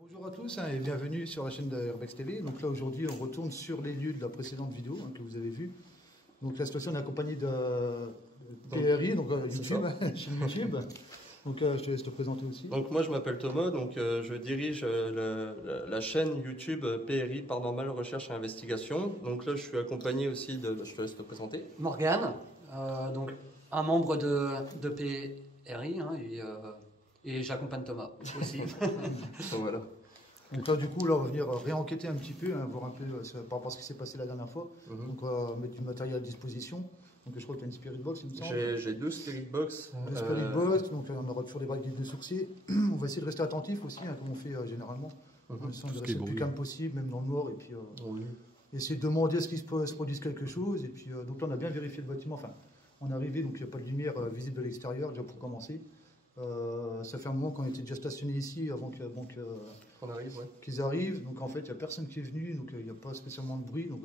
Bonjour à tous et bienvenue sur la chaîne de Urbex TV. Donc là aujourd'hui on retourne sur les lieux de la précédente vidéo que vous avez vue. Donc la situation on est accompagné de PRI, donc YouTube, chaîne YouTube. Donc je te laisse te présenter aussi. Donc moi je m'appelle Thomas, donc je dirige la chaîne YouTube PRI Paranormal Recherche et Investigation. Donc là je suis accompagné aussi de, je te laisse te présenter. Morgane, donc un membre de PRI et j'accompagne Thomas aussi. Donc, voilà. Donc là du coup là on va venir réenquêter un petit peu, voir un peu par rapport à ce qui s'est passé la dernière fois. Donc on va mettre du matériel à disposition. Donc je crois que tu as une spirit box il me semble. J'ai 2 spirit box. Une spirit box, donc on aura toujours des braquettes de sourciers. On va essayer de rester attentif aussi, comme on fait généralement. On essaie de rester le plus calme possible, même dans le noir, et puis essayer de demander à ce qu'il se produise quelque chose. Et puis donc là on a bien vérifié le bâtiment, enfin on est arrivé, donc il n'y a pas de lumière visible de l'extérieur, déjà pour commencer. Ça fait un moment qu'on était déjà stationné ici avant qu'ils arrivent. Donc en fait, il n'y a personne qui est venu, donc il n'y a pas spécialement de bruit. Donc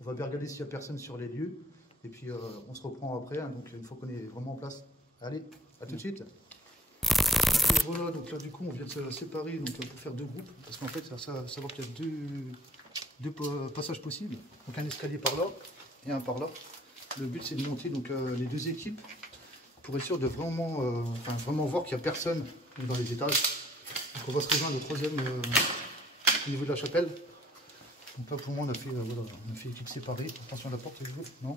on va bien regarder s'il n'y a personne sur les lieux. Et puis on se reprend après, donc une fois qu'on est vraiment en place. Allez, à tout de suite. Donc, voilà, donc là du coup on vient de se séparer donc, pour faire deux groupes. Parce qu'en fait, savoir qu'il y a deux passages possibles. Donc un escalier par là et un par là. Le but c'est de monter donc, les deux équipes pour être sûr de vraiment voir qu'il n'y a personne dans les étages. Donc on va se rejoindre au troisième au niveau de la chapelle. Donc là pour moi on a fait équipe séparée. Attention à la porte, non.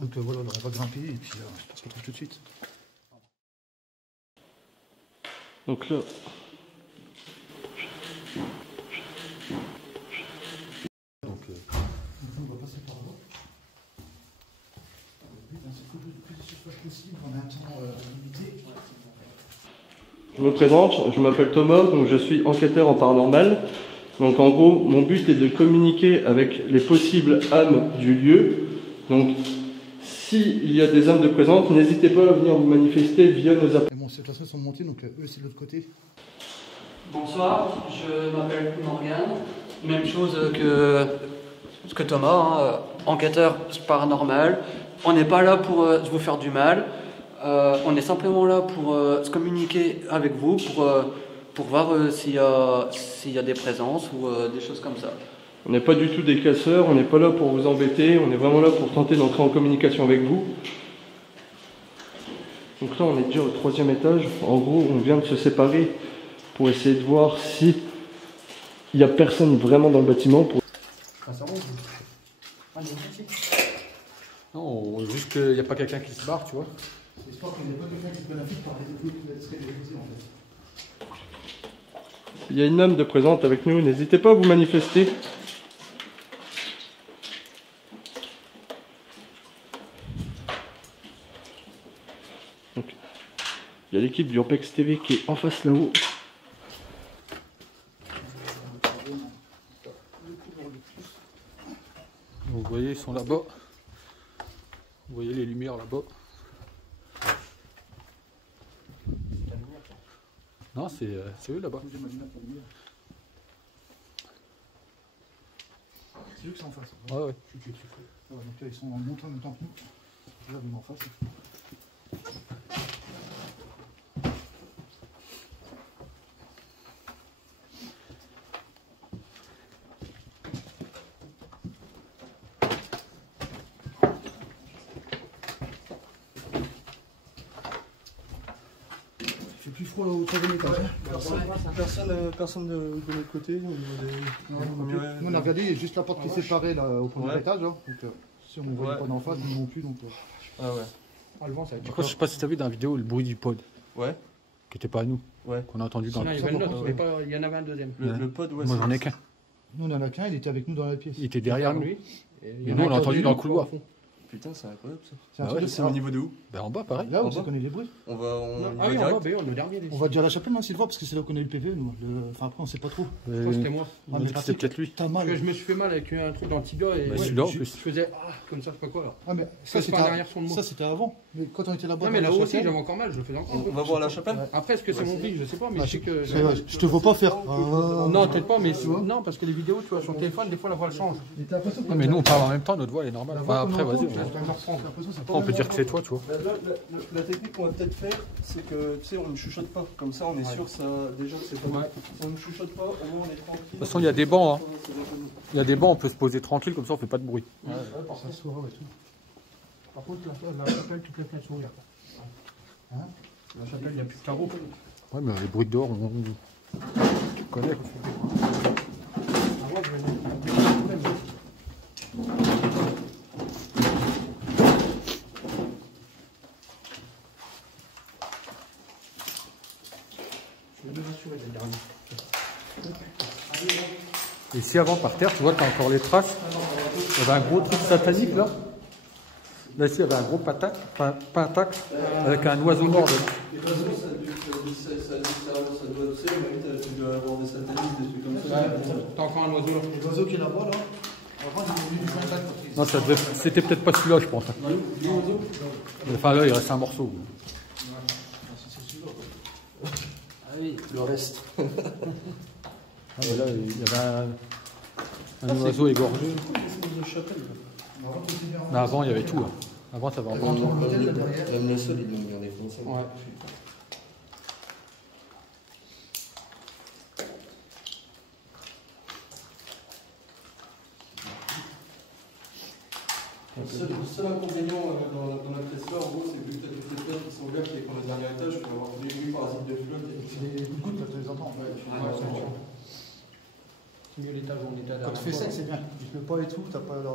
Donc voilà, on va grimper et puis on se retrouve tout de suite. Donc là. Donc on va passer par là. Le but c'est que le plus de surface possible en un temps limité. Je me présente, je m'appelle Thomas, donc je suis enquêteur en paranormal. Donc en gros, mon but est de communiquer avec les possibles âmes du lieu. Donc s'il y a des âmes de présence, n'hésitez pas à venir vous manifester via nos appels. Bon, ces personnes sont montées, donc eux c'est de l'autre côté. Bonsoir, je m'appelle Morgane. Même chose que Thomas, enquêteur paranormal. On n'est pas là pour vous faire du mal. On est simplement là pour se communiquer avec vous, pour voir s'il y a des présences ou des choses comme ça. On n'est pas du tout des casseurs, on n'est pas là pour vous embêter, on est vraiment là pour tenter d'entrer en communication avec vous. Donc là on est déjà au troisième étage, en gros on vient de se séparer pour essayer de voir si il n'y a personne vraiment dans le bâtiment. Non, juste qu'il n'y a pas quelqu'un qui se barre, tu vois. J'espère qu'il n'y a pas quelqu'un qui prenne la fuite par les escaliers en fait. Il y a une âme de présente avec nous, n'hésitez pas à vous manifester. Donc, il y a l'équipe du Urbex TV qui est en face là-haut. Vous voyez, ils sont là-bas. Vous voyez les lumières là-bas. Non, c'est eux là-bas. C'est eux qui sont en face. Ouais, ouais. Donc là, ils sont en montant en même temps que nous. Là, ils sont en face. Il fait plus froid au troisième étage. Personne de l'autre côté. Nous on a regardé, il y a juste la porte qui est séparée là, au premier étage. Hein. Donc, si on ne voyait pas d'en face, nous non plus. Donc, Ah ouais. le vent, ça va être Après, je sais pas si tu as vu dans la vidéo le bruit du pod. Ouais. Qui n'était pas à nous. Ouais. Qu'on a entendu dans Sinon, le. il y avait le nôtre, mais il y en avait un deuxième. Le pod, ouais. Moi, j'en ai qu'un. Nous on en a qu'un, il était avec nous dans la pièce. Il était derrière nous. Lui. Et nous, on l'a entendu dans le couloir. Putain, c'est incroyable ça. C'est un Ah truc ouais, de C'est au niveau de où? Ben en bas, pareil. là où en tu bas. connais les bruits. On va Ah oui, direct. on le dernier. On va déjà à la chapelle, non, Sylvain, parce que c'est là où on connaît le PV. Nous. Enfin, après, on sait pas trop. Je crois que c'était moi. On a dit que c'était peut-être lui. T'as Parce mal. que je me suis fait mal avec un truc dans le tibia et Bah, ouais, celui-là, en je plus. faisais comme ça, je sais pas quoi là. Ah, mais Ça, c'est pas derrière son mot. ça c'était avant. Mais quand on était là-bas. Non, mais dans la là-haut aussi, chapelle- j'avais encore mal, je le faisais encore. On va voir la chapelle. Après, est-ce que c'est mon pic? Je sais pas, mais Ah, je sais que. c'est vrai, je te vois pas faire. Non, peut-être pas, mais non, parce que les vidéos, tu vois, sur le téléphone, des fois la voix elle change. Non, mais nous, on parle en même temps, notre voix elle est normale. Enfin, après, vas-y. On peut dire que c'est toi, tu vois. La technique qu'on va peut-être faire, c'est que tu sais, on ne chuchote pas. Comme ça, on est sûr que ça, déjà que c'est pas mal. On ne chuchote pas, au moins on est tranquille. De toute façon, il y a des bancs. Hein. Il y a des bancs, on peut se poser tranquille, comme ça, on fait pas de bruit. Ouais, ça se voit, ouais, tout. Par contre, la chapelle, toutes les fenêtres sont ouvertes. Hein, La chapelle, il n'y a plus de carreaux. Ouais, mais les bruits de dehors, tu connais. Avant, je vais mettre un problème. Je vais me rassurer les derniers. Et si avant, par terre, tu vois, tu as encore les traces. Il y avait un gros truc satanique, là. Là, ici, il y avait un gros pentacle avec un oiseau mort dedans. Les oiseaux, ça doit, tu sais, tu dois avoir des satellites, des trucs comme ça. T'as encore un oiseau là. L'oiseau qui est là-bas, là, avant, il est venu du contact. Non, c'était peut-être pas celui-là, je pense. Enfin, là, il reste un morceau. Ah oui, le reste. Ah, mais là, il y avait un oiseau égorgé. Mais avant, il y avait tout. Hein. Avant, ça va encore. Même le sol, ils l'ont gardé comme ça. Ouais. Le seul inconvénient dans notre histoire, en gros, c'est que tu as toutes les fenêtres qui sont ouvertes et qu'on a le dernier étage, tu peux avoir tous les bruits parasites de flotte. Et puis les gouttes, là, tu les entends. C'est mieux l'étage où on était à la Quand tu fais sec, c'est bien. Il ne pleut pas et tout, t'as pas la.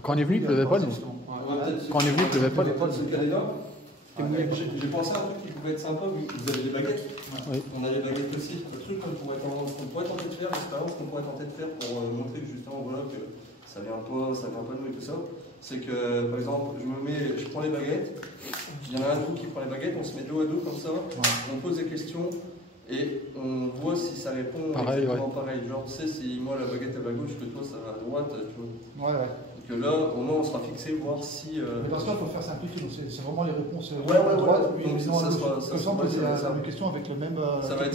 Quand on est venu, il ne pleuvait pas, nous. Quand on est venu, il ne pleuvait pas. J'ai pensé à un truc qui pouvait être sympa, vous avez des baguettes. Oui. On a les baguettes aussi. Le truc qu'on pourrait tenter de faire, l'expérience qu'on pourrait tenter de faire pour montrer que justement voilà, que ça vient pas de nous et tout ça, c'est que par exemple, je prends les baguettes, il y en a un trou qui prend les baguettes, on se met dos à dos comme ça, on pose des questions et on voit si ça répond pareil. Genre, tu sais, si moi la baguette elle va à gauche, que toi ça va à droite, tu vois. Ouais. Et que là, au moins on sera fixé, voir si. Mais parce qu'il faut faire simplifier, donc c'est vraiment les réponses. Ouais. Donc ça sera la même question avec le même. Ça va être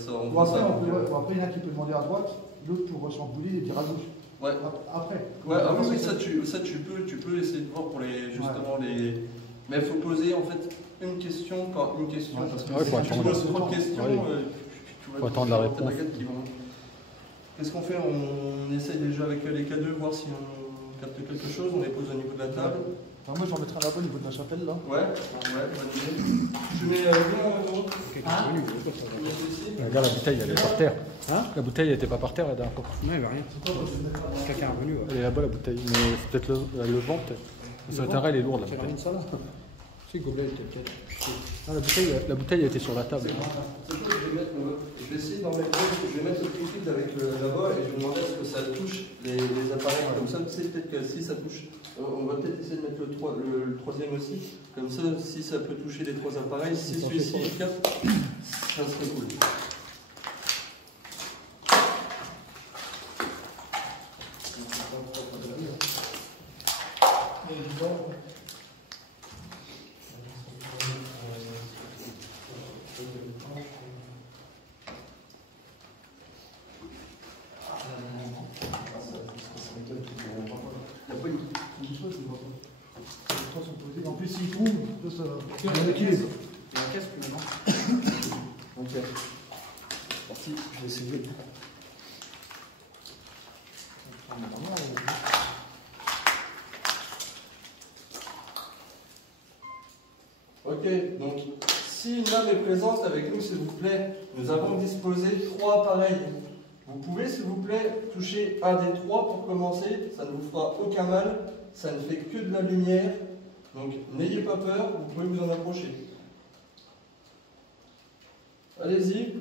ça. Ou après, il y en a qui peut demander à droite, l'autre pour s'embrouiller et dire à gauche. Ouais. Après. Ouais, oui, ça tu peux essayer de voir pour justement les. Mais il faut poser en fait une question par une question. Parce que si tu poses trop de questions, tu vas attendre la réponse. Qu'est-ce qu'on fait? On essaye déjà avec les K2, voir si on capte quelque chose, on les pose au niveau de la table. Enfin, moi, j'en mettrai là-bas au niveau de la chapelle, là. Ouais, bonne idée. Je mets bien Regarde, la bouteille, elle est par terre. Hein? La bouteille, elle n'était pas par terre la dernière fois. Non, il n'y avait rien. Quelqu'un est revenu. Elle est là-bas, la bouteille. Mais c'est peut-être le vent, peut-être. Sur le terrain, elle est lourde, la Tu bouteille. ramènes ça là? Si, le gobelet était peut-être. Ah, la bouteille, elle était sur la table. Je vais essayer d'en mettre je vais mettre le liquide avec là-bas et je vais demander à ce que ça touche les appareils. Comme ça, tu sais, peut-être que si ça touche, on va peut-être essayer de mettre le troisième aussi. Comme ça, si ça peut toucher les trois appareils, si celui-ci capte, ça serait cool. En plus, s'il trouve, ça va équilibre. Il y a un casque maintenant. Ok. Parti, je vais essayer. Ok, donc si une dame est présente avec nous, s'il vous plaît, nous avons disposé 3 appareils. Vous pouvez, s'il vous plaît, toucher un des 3 pour commencer. Ça ne vous fera aucun mal. Ça ne fait que de la lumière. Donc n'ayez pas peur, vous pouvez vous en approcher. Allez-y.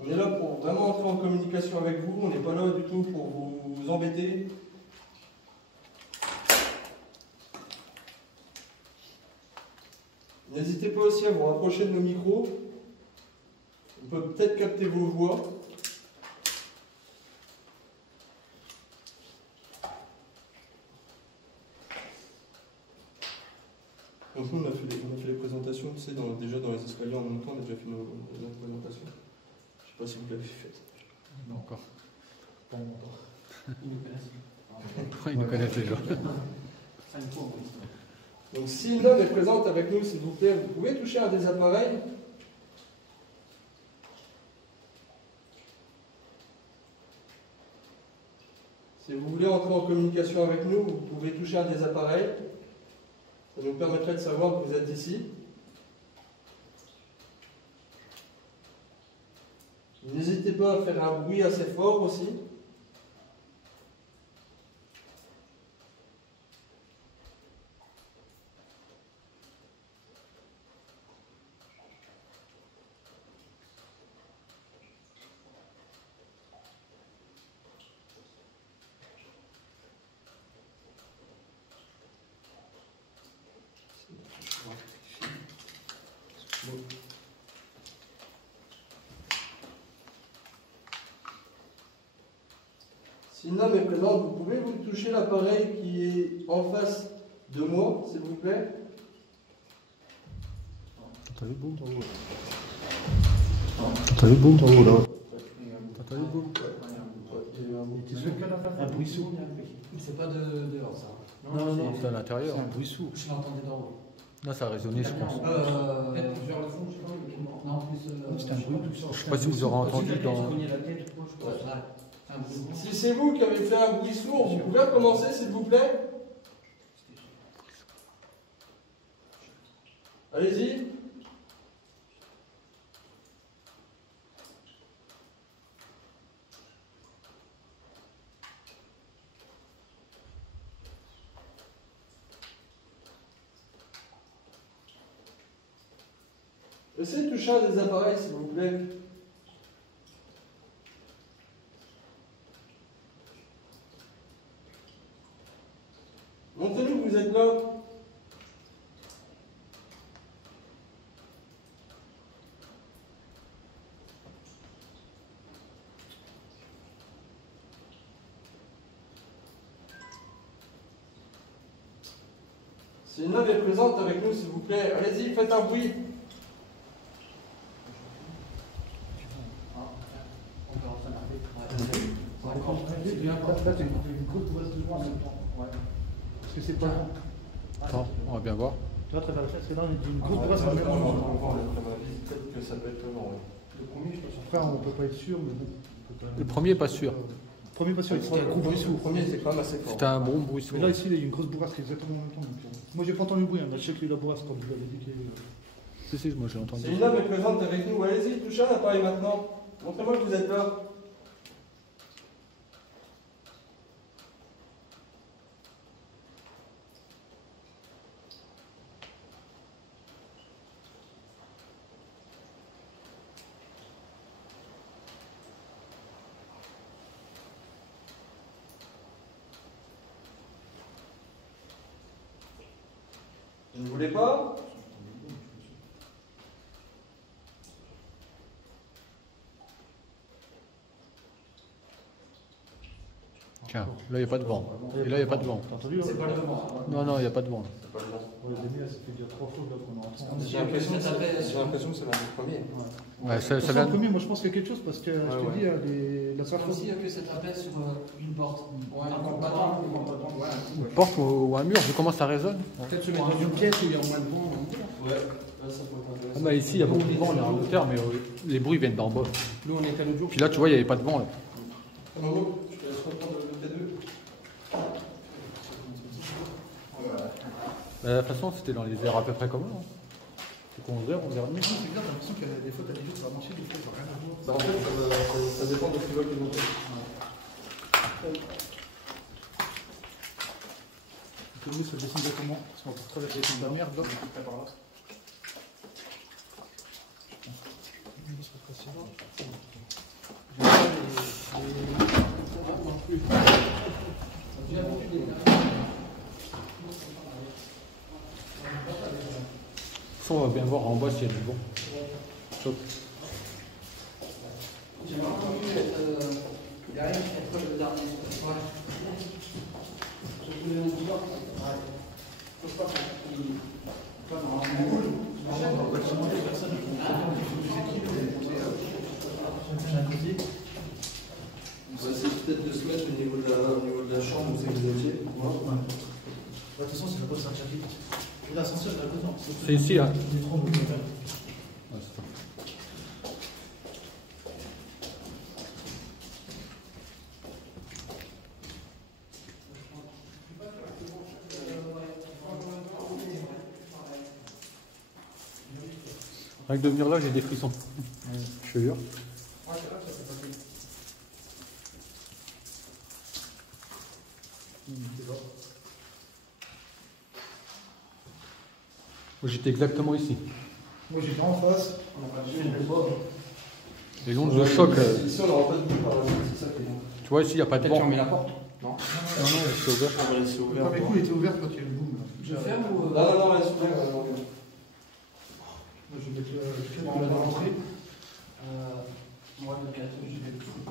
On est là pour vraiment entrer en communication avec vous. On n'est pas là du tout pour vous embêter. N'hésitez pas aussi à vous rapprocher de nos micros. On peut peut-être capter vos voix. Donc nous, on a fait les présentations, tu sais, déjà dans les escaliers en montant, on a déjà fait nos présentations. Je ne sais pas si vous l'avez fait. Non, encore. Pas encore. Ils nous connaissent. Ils nous connaissent déjà. Donc si une homme est présente avec nous, s'il vous plaît, vous pouvez toucher un des appareils. Si vous voulez entrer en communication avec nous, vous pouvez toucher un des appareils. Ça nous permettrait de savoir que vous êtes ici. N'hésitez pas à faire un bruit assez fort aussi. Si une homme est présente, vous pouvez vous toucher l'appareil qui est en face de moi, s'il vous plaît. T'as vu le boom en haut là? T'as vu le boom en haut là? T'as vu le boom? Un bruit sourd. C'est pas dehors ça. Non, c'est à l'intérieur. C'est un bruit sourd. Je l'entendais d'en haut. Là, ça a résonné, je pense. Peut-être vers le fond, je sais pas. Non, en plus. C'est un bruit. Je sais pas si vous aurez entendu dans. Si c'est vous qui avez fait un bruit sourd, vous pouvez recommencer, s'il vous plaît. Allez-y. Essayez de toucher un des appareils, s'il vous plaît. Montrez-nous que vous êtes là. Si une homme est présente avec nous, s'il vous plaît, allez-y, faites un bruit. Parce que c'est pas. Attends, on va bien voir. Tu vois, très bien, parce que là, on est une grosse brasse. Peut-être que ça peut être le vent. Le premier, je pense. Après, on peut pas être sûr, mais bon. Le premier, pas sûr. Le premier, pas sûr. C'était un gros bruit sourd. Le premier, c'est quand même assez fort. C'était un bon bruit sourd. Mais là, ici, il y a une grosse bourrasque exactement en même temps. Donc, moi, j'ai pas entendu le bruit. Hein. Je sais qu'il y a eu la bourrasque quand vous l'avez dit qu'il y a eu. Si, moi j'ai entendu. Si une homme est présente avec nous, allez-y, touchez un appareil maintenant. Montrez-moi que vous êtes là. Vous ne voulez pas? Tiens, là il n'y a pas de vent. Et là il n'y a pas de vent. T'as entendu? C'est pas le vent. Non, il n'y a pas de vent. C'est pas le vent. Ouais, les amis, ça fait déjà 3 fois là qu'on est ensemble. J'ai l'impression que c'est l'un des premiers. Ouais, ça C'est vient. le premier, moi je pense qu'il y a quelque chose parce que je te dis, la C'est comme plateforme. s'il y a que cette appel sur une porte. Ouais, Une porte ou un mur, vu comment ça résonne. peut-être se mettre dans une pièce où il y a moins de vent. Ouais, là ça peut être intéressant. Ah bah ici il y a beaucoup de vent, il y a un hauteur, mais les bruits viennent d'en bas. Nous, on était l'autre jour. Puis là tu vois, il n'y avait pas de vent là. Bravo, je te laisse reprendre le T2. De toute façon, c'était dans les airs à peu près comme là. C'est qu'on verra, on verra mieux. C'est bizarre, j'ai l'impression qu'il y a des fois, t'as des jours, ça va marcher, des fois, ça va rien à voir. Bah en fait, ça dépend de ce qu'ils veulent qu'ils montrent. Que nous, ça descend directement, parce qu'on peut traverser la merde, là, par là. On va bien voir en bas s'il y a du vent. Top. J'ai entendu derrière être le dernier. Ouais. Je voulais en dire. Ouais. Je sais pas qu'il. Comme en rouge. On va essayer peut-être de se mettre au niveau de la chambre où c'est que vous étiez. De toute façon, c'est la bonne sortie. L'ascenseur est là-dedans. C'est ici, hein. Avec de venir là, j'ai des frissons. Je te jure. Moi, j'étais exactement ici. Moi, j'étais en face. Et l'onde de choc. Ici, on n'aura pas de bruit par là. C'est ça qui est bien. Tu vois, ici, il n'y a pas de Peut-être tu vent. remets la porte. Non. Non, c'est ouvert. On va laisser ouvert. Avec vous, il était ouvert quand il y a eu le boom. Je ferme ou. Non, laisse ouvert. Je vais mettre le cadre là dans l'entrée. Moi, le cadre, je vais le truc.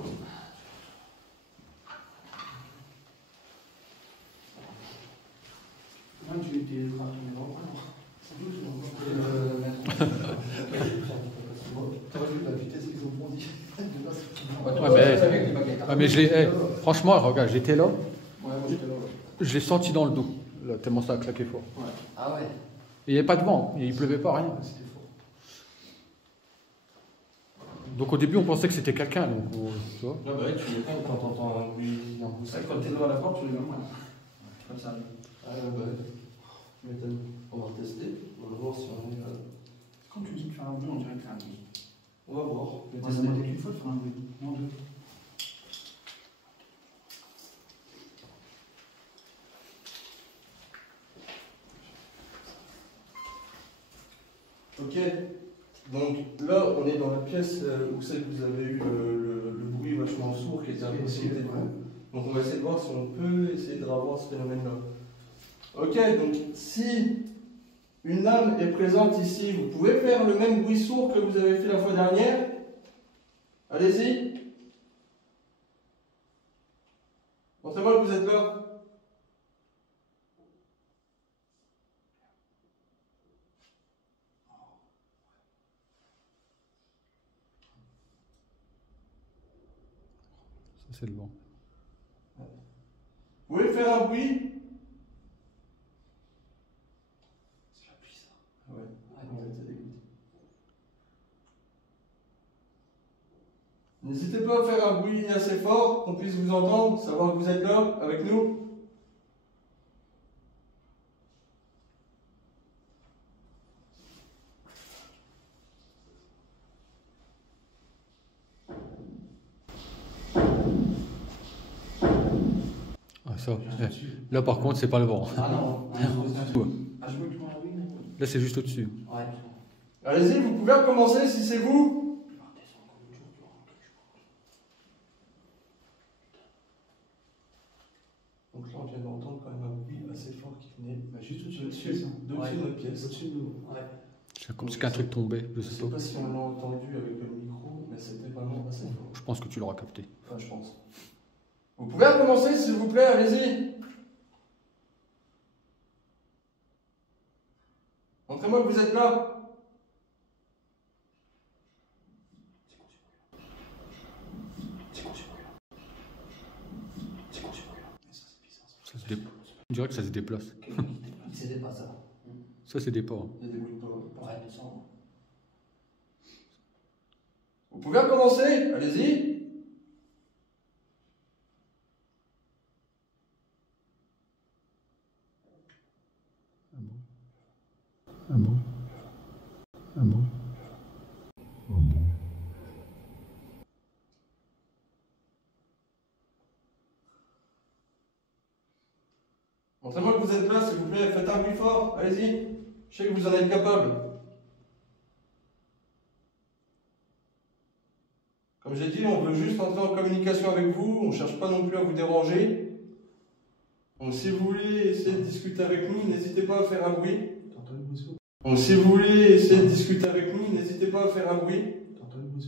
Moi, je vais te retourner dans T'aurais vu la vitesse qu'ils ont bondi. Ouais, mais je l'ai. Franchement, regarde, j'étais là. Ouais, moi, j'étais là. Je l'ai senti dans le dos. Là, tellement ça a claqué fort. Ouais. Ah ouais. Et il n'y avait pas de vent. Il pleuvait pas, rien. C'était fort. Donc au début, on pensait que c'était quelqu'un. Donc, tu vois. Ouais, bah oui, tu l'es pas quand t'entends un bruit. C'est vrai que quand t'es devant la porte, tu les vois. Comme ça. Ah, bah tu m'étonnes. On va tester. On va voir si on est. Quand tu dis de faire un bruit, on dirait que c'est un bruit. On va voir. On va demander qu'une fois de faire un bruit. Non, deux. Ok, donc là on est dans la pièce où c'est que vous avez eu le bruit vachement sourd qui était impossible. Donc on va essayer de voir si on peut essayer de revoir ce phénomène-là. Ok, donc si une âme est présente ici, vous pouvez faire le même bruit sourd que vous avez fait la fois dernière. Allez-y. Montrez-moi que vous êtes là. Ça, c'est le vent. Vous pouvez faire un bruit. C'est la pluie, ça. Ouais, c'est dégoûté. N'hésitez pas à faire un bruit assez fort, qu'on puisse vous entendre, savoir que vous êtes là, avec nous. Ah, ça. Là, par contre, c'est pas le vent. Ah non. Ah, je veux que tu m'en oui, mais. Là, c'est juste au-dessus. Ouais. Allez-y, vous pouvez recommencer si c'est vous. Donc là, on vient d'entendre quand même un bruit assez fort qui venait Juste au-dessus au-dessus de notre pièce. Au-dessus de nous. Ouais. C'est comme si qu'un truc tombait. Je ne sais pas si on l'a entendu avec le micro, mais c'était vraiment assez fort. Je pense que tu l'auras capté. Enfin, je pense. Vous pouvez recommencer, s'il vous plaît, allez-y. Montrez-moi que vous êtes là. Ça se dé- On dirait que ça se déplace. C'était pas ça. Ça, c'est des pas. Hein. Il y a des bruits de pas. Ouais, mais ça. Vous pouvez recommencer, allez-y. Ah bon? Ah bon? Montrez-moi que vous êtes là, s'il vous plaît. Faites un bruit fort, allez-y. Je sais que vous en êtes capable. Comme j'ai dit, on veut juste entrer en communication avec vous. On ne cherche pas non plus à vous déranger. Donc si vous voulez essayer de discuter avec nous, n'hésitez pas à faire un bruit. T'entends le bruit? Donc si vous voulez essayer de discuter avec nous, n'hésitez pas à faire un bruit. T'entends le bruit?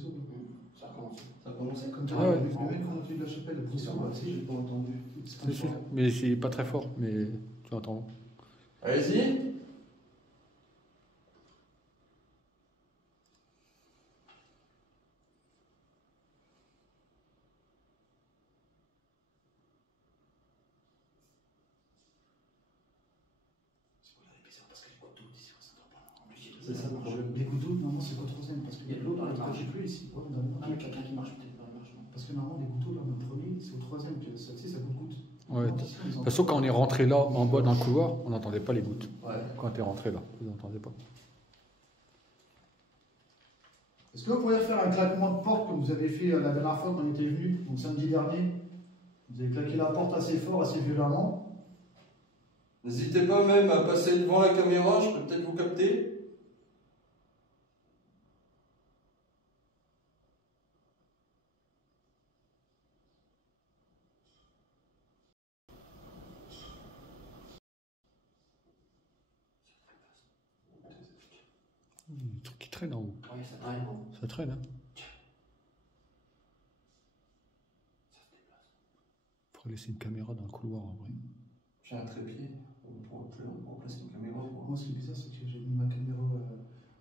Ça commence. Ça a commencé Comme tu Ah ouais. le mec quand tu de la chapelle, le bruit sourd, Si, j'ai pas entendu. C'est sûr. Mais c'est pas très fort, mais tu entends. Allez-y. C'est ça le problème. Les gouttes d'eau, normalement, c'est qu'au troisième. Parce qu'il y a de l'eau dans les Ah, j'ai plus ici. Ouais, Ah, mais quelqu'un qui marche peut-être pas, marche, non. parce que normalement, les gouttes d'eau, là, le premier, c'est au troisième que ça, tu sais, ça goutte. Ouais. De toute façon, quand on est rentré là, en bas dans le couloir, on n'entendait pas les gouttes. Ouais. Quand tu es rentré là, vous n'entendez pas. Est-ce que vous pourriez faire un claquement de porte comme vous avez fait la dernière fois quand on était venu, donc samedi dernier? Vous avez claqué la porte assez fort, assez violemment. N'hésitez pas même à passer devant la caméra, je peux peut-être vous capter. Des trucs qui traînent en haut. Oui, ça traîne. Ça traîne, hein. Il faudrait laisser une caméra dans le couloir en vrai. J'ai un trépied, on pourra placer une caméra. Moi, ce qui est bizarre, c'est que j'ai mis ma caméra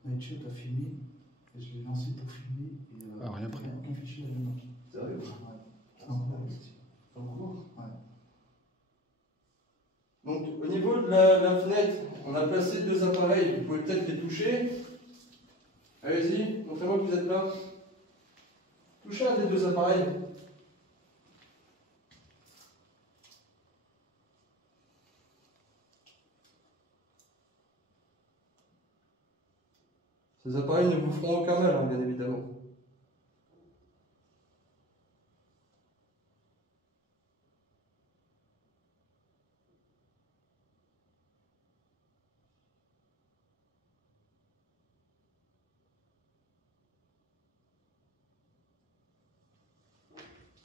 Nightshot à filmer, et je l'ai lancé pour filmer, et rien pris. aucun fichier là-dedans. Sérieux? Ouais. Non, dans le couloir. Ouais. Donc au niveau de la fenêtre, on a placé 2 appareils, vous pouvez peut-être les toucher. Allez-y, montrez-moi que vous êtes là. Touchez un des 2 appareils. Ces appareils ne vous feront aucun mal, hein, bien évidemment.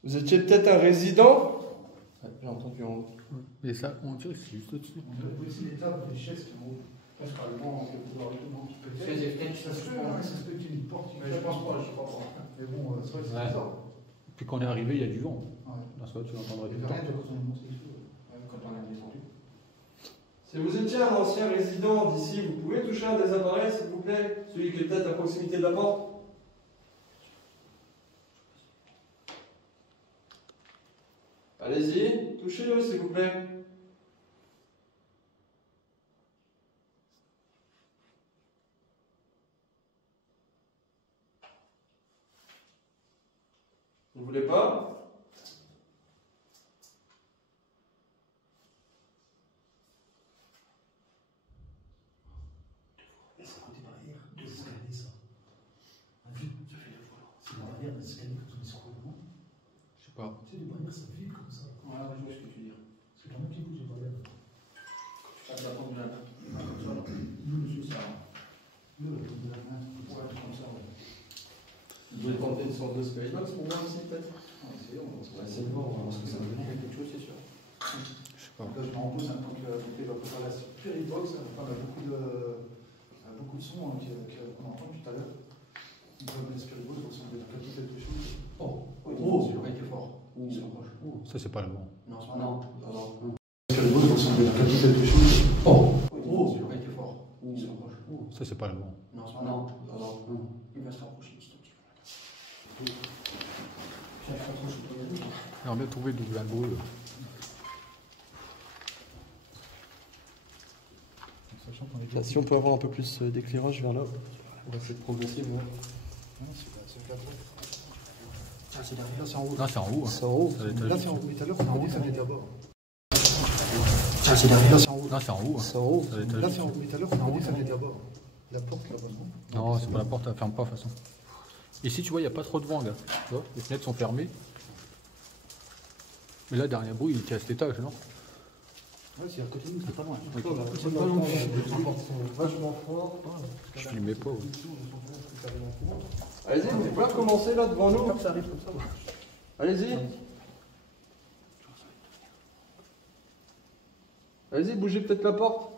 Vous étiez peut-être un résident? Ouais, j'ai entendu en haut. Et ça, on dirait que c'est juste au-dessus. On doit poser des tables, des chaises qui vont. Parce que le vent, on peut pouvoir le vent qui peut Parce que les fenêtres, ça se peut, hein, ça se peut qu'il y ait une porte qui Mais je pense pas, je crois pas. Mais bon, c'est vrai que c'est Ouais. bizarre. Puis quand on est arrivé, il y a du vent. Ouais. Dans ce cas, tu l'entendrais Il y tout le avait temps. rien quand on est monté ici. Quand on a descendu. Si vous étiez un ancien résident d'ici, vous pouvez toucher un des appareils, s'il vous plaît? Celui qui est peut-être à proximité de la porte? Allez-y, touchez-le, s'il vous plaît. Vous voulez pas? C'est côté barrière, des escaliers, ça. C'est la barrière des escaliers quand on est sur le vent. Je sais pas. Tu sais, les barrières, ça vide comme ça. Ouais, je vois ce que tu veux dire. Parce qu'il y en a qui bougent les barrières. Ça te la porte de la main. Comme ça, là. C'est ça. Nous, la porte de la main. Ouais, comme ça, ouais. Vous voulez tenter une sorte de skybox pour voir ici, peut-être? On va essayer de voir, on va voir ce que ça veut dire. quelque chose, c'est sûr. Je sais pas. Donc là, je me rends compte maintenant que il va préparer la Spiribox. On a beaucoup de sons qu'on entend tout à l'heure. Donc la Spiribox ressemble à quelque chose. Oh, il était fort. Il se rapproche. Ça, c'est pas le vent. Non, c'est pas non. La Spiribox ressemble à quelque chose. Oh, il était fort. Il se rapproche. Ça, c'est pas le vent. Non, c'est pas non. Il va se rapprocher. On a trouvé d'où vient le bruit. Si on peut avoir un peu plus d'éclairage vers là, on va essayer de progresser. Ah, c'est derrière, là, c'est en haut. Non, c'est en haut. C'est en haut. Ça va être Là, juste- c'est en haut. Tout à l'heure, on a dit ça venait d'abord. Ah, c'est derrière. Là, c'est en haut. Non, c'est en haut. C'est en haut. Ça va être Là, juste- c'est en haut. Tout à l'heure, on a dit ça venait d'abord. La porte, là-bas, non? Non, c'est pas la porte, elle ferme pas de toute façon. Ici, tu vois, il n'y a pas trop de vent, là. Tu vois, les fenêtres sont fermées. Mais là, dernier bruit, il était à cet étage, non? Ouais, c'est à côté de nous, c'est pas loin. Ok. C'est pas loin. Vachement fort. Je filmais pas. Ouais. Allez-y, vous pouvez recommencer là devant nous. Ça arrive comme ça. Allez-y. Allez-y, bougez peut-être la porte.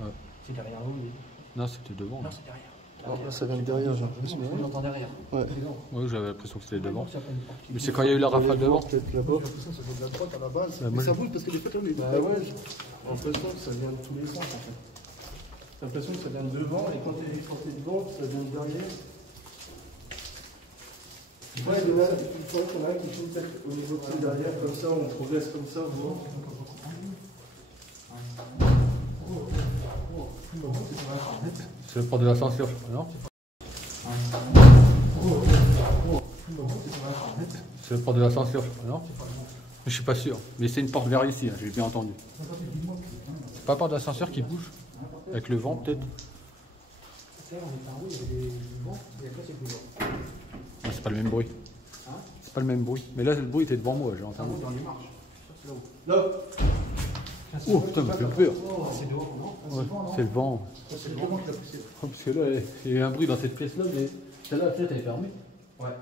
Ouais. C'est derrière nous. Non, c'était devant. Non, Là. c'est derrière. Non, ça vient de derrière, j'ai l'impression. On l'entend derrière. Ouais. Oui, j'avais l'impression que c'était devant. Mais c'est quand il y a eu la rafale devant. Peut-être là-bas. J'ai l'impression que ça vient de la droite à la base. Bah, Mais moi, ça bouge parce que les photos, les Bah ouais, j'ai l'impression que ça vient de tous les sens en fait. J'ai l'impression que ça vient de devant et quand elle est sortie devant, ça vient de derrière. Ouais, il y en a un qui tourne peut-être au niveau de derrière, comme ça, on progresse comme ça, vous voyez. C'est le port de l'ascenseur, non? C'est le port de l'ascenseur, non? Je suis pas sûr, mais c'est une porte vers ici, hein, j'ai bien entendu. C'est pas la porte de l'ascenseur qui bouge? Avec le vent peut-être? C'est pas le même bruit. C'est pas le même bruit. Mais là le bruit était devant moi, j'ai entendu. Là. Oh putain, ça me fait peur. C'est dehors, non? Ouais, c'est le vent. C'est le vent qui l'a poussé. Parce que là, il y a eu un bruit dans cette pièce-là, mais celle-là, la fenêtre elle est fermée. Ouais.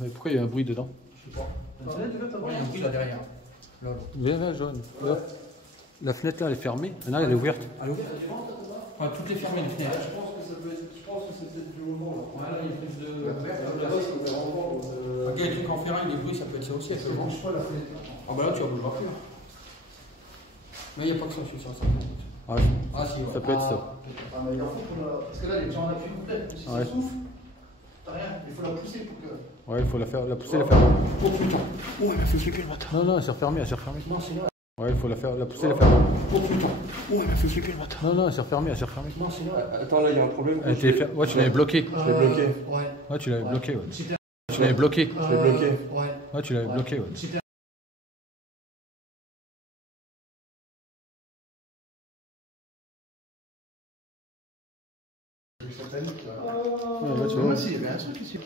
Mais pourquoi il y a un bruit dedans? Je sais pas. Il y a un bruit là derrière. Là. Viens là, jaune. Là. La fenêtre là, elle est fermée. Là, elle est ouverte. Elle est ouverte? Ouais, toutes les fermées les fenêtres. Je pense que ça peut être. Je pense que c'est peut-être du moment là. Ouais, là il y a plus de. Là-bas, c'est vraiment. Ok, les trucs en ferraille, les bruits, ça peut être ça aussi avec le vent. Ah bah là tu vas bouger plus. Mais il n'y a pas que ça, je suis sûr. Ouais. Ah si, ouais. Ça peut être ça. Ah, mais il en faut qu'on la... Parce que là, elle est déjà en appui complet. Si ça souffle, t'as rien. Il faut la pousser pour que. Ouais, il faut la pousser, la faire. Oh putain. Oh, il m'a fait flipper le matin. Non, elle s'est refermée, elle s'est refermée. Non, c'est là. Ouais, il faut la pousser, la faire. Oh putain. Oh, il m'a fait flipper le matin. Non, elle s'est refermée, elle s'est refermée. Non, c'est là. Attends, là, il y a un problème. Ouais, tu l'avais bloqué. Je l'ai bloqué. Ouais. Ouais, tu l'avais bloqué, ouais. Tu l'avais bloqué. Je l'ai bloqué. Ouais. Ouais, tu l'avais bloqué, ouais. Ouais, là, tu vois. Si, il y avait un truc ici. Ouais,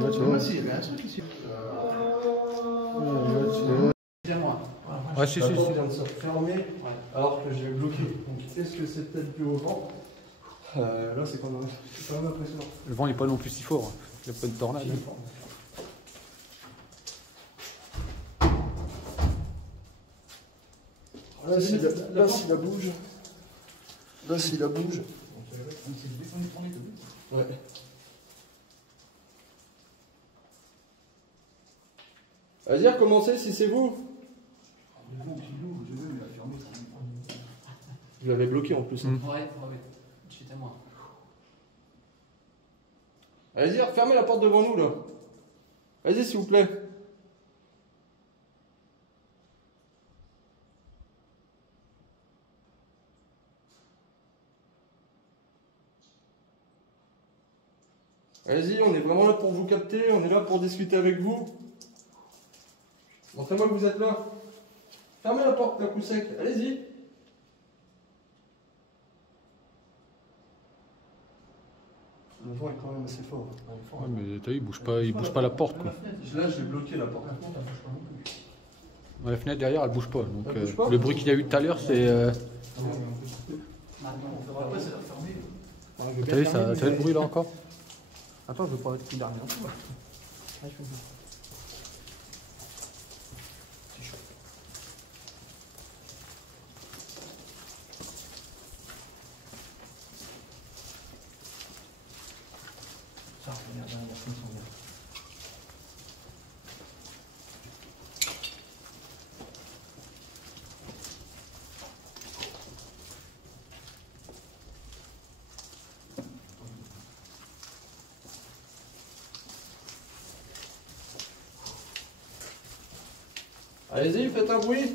là, tu vois. Si, il y avait un truc ici. Ouais, là, tu vois. C'est moi. Ouais, si. On vient de se refermer alors que je l'ai bloqué. Donc, est-ce que c'est peut-être plus au vent? Là, c'est quand même impressionnant. Le vent n'est pas non plus si fort. Il n'y a pas de tornade. Là, s'il la bouge. Là, s'il la bouge. Ouais. Vas-y, recommencez si c'est vous. Je l'avais bloqué en plus. Ouais, c'était moi. Allez-y, refermez la porte devant nous là. Vas-y, s'il vous plaît. Allez-y, on est vraiment là pour vous capter, on est là pour discuter avec vous. Montrez-moi que vous êtes là. Fermez la porte d'un coup sec, allez-y. Le vent est quand même assez fort. Ouais, mais t'as vu, il bouge pas la porte, quoi. Là, j'ai bloqué la porte. La fenêtre derrière, elle bouge pas. Donc, Elle bouge pas le bruit qu'il y a eu tout à l'heure, c'est. Après, c'est refermé. T'as vu, ça fait le bruit là encore? Attends, je veux pas être dernier. Ça, regarde, là, il y a bien. Allez-y, faites un bruit.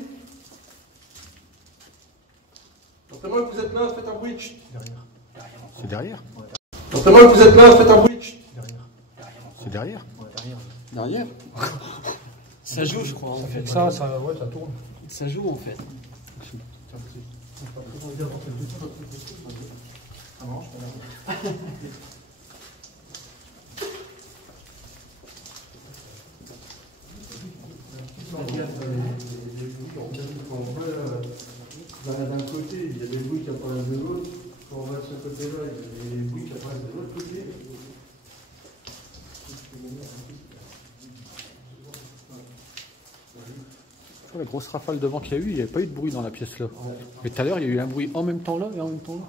Montrez-moi que vous êtes là, faites un bruit. Chut. C'est derrière? Montrez-moi que vous êtes là, faites un bruit. Chut. C'est derrière? Derrière. Ça joue, je crois, en fait. Ça tourne. Ça joue, en fait. Ça marche, D'un côté, il y a des bruits qui apparaissent de l'autre. Quand on va de ce côté-là, il y a des bruits qui apparaissent de l'autre côté. La grosse rafale de vent qu'il y a eu, il n'y avait pas eu de bruit dans la pièce là. Mais tout à l'heure, il y a eu un bruit en même temps là et en même temps là.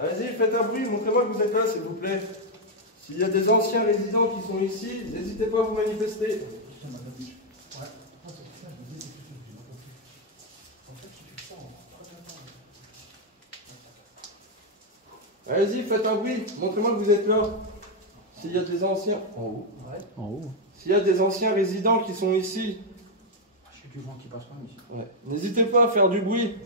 Allez-y, faites un bruit, montrez-moi que vous êtes là, s'il vous plaît. S'il y a des anciens résidents qui sont ici, n'hésitez pas à vous manifester. Allez-y, faites un bruit. Montrez-moi que vous êtes là. S'il y a des anciens... En haut. Ouais. En haut. S'il y a des anciens résidents qui sont ici, J'ai du vent qui passe pas ici. ouais, n'hésitez pas à faire du bruit.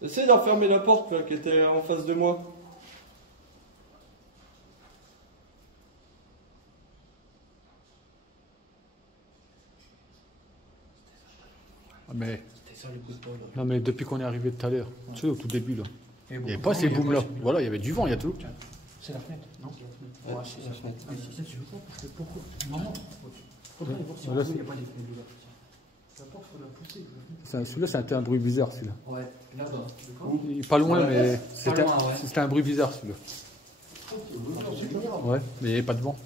Essayez de refermer la porte là, qui était en face de moi. Mais, C'était ça le coup de poing. non, mais depuis qu'on est arrivé tout à l'heure, tu sais, au tout début, là, il n'y avait pas ces booms là. Voilà, il y avait du vent, il y a tout. C'est la fenêtre, non? Ouais, Ouais, c'est la fenêtre. Mais si ça, tu veux pas, parce que pourquoi? Maman, faudrait aller voir si Là, il n'y a pas des fenêtres ouvertes. La porte, il faut la pousser. Celui-là, c'était un bruit bizarre, celui-là. Ouais, là-bas. Pas loin, mais Pas loin, ouais. c'était un bruit bizarre, celui-là. Ouais, mais il n'y avait pas de vent.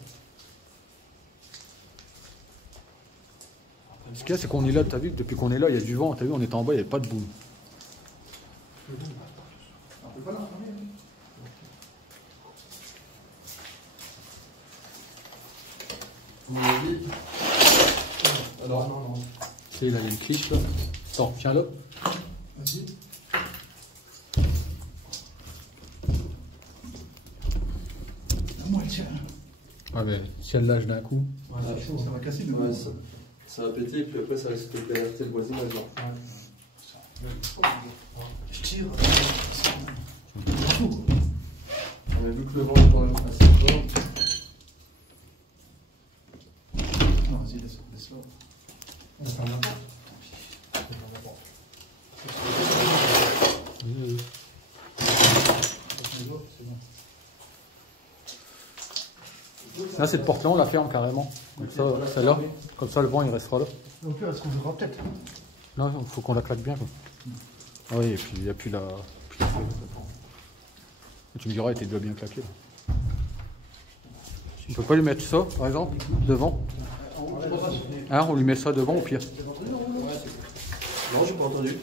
Ce qu'il y a, c'est qu'on est là, t'as vu, depuis qu'on est là, il y a du vent, t'as vu, on est en bas, il n'y avait pas de boom. On peut pas l'informer. Mon avis. Alors, Non. Tu sais, là, il y a une clip, là. Attends, tiens là. Vas-y. Moi, tiens. Ah, mais si elle lâche d'un coup. Ouais, c'est chaud, ça va casser le ouais, ça va péter et puis après ça risque d'alerter le voisinage. Je tire. On a vu que le vent est quand même assez fort. Non, vas-y, laisse-le. On va fermer la porte. Là, cette porte-là, on la ferme carrément. Comme ça, celle-là. Comme ça, le vent, il restera là. Donc là, est-ce qu'on verra peut-être? Non, il faut qu'on la claque bien, quoi. Ah oui, et puis il n'y a plus la... Tu me diras, elle était déjà bien claquée. Là. On peut pas lui mettre ça, par exemple, devant? Hein, on lui met ça devant au pire. Non, j'ai pas entendu.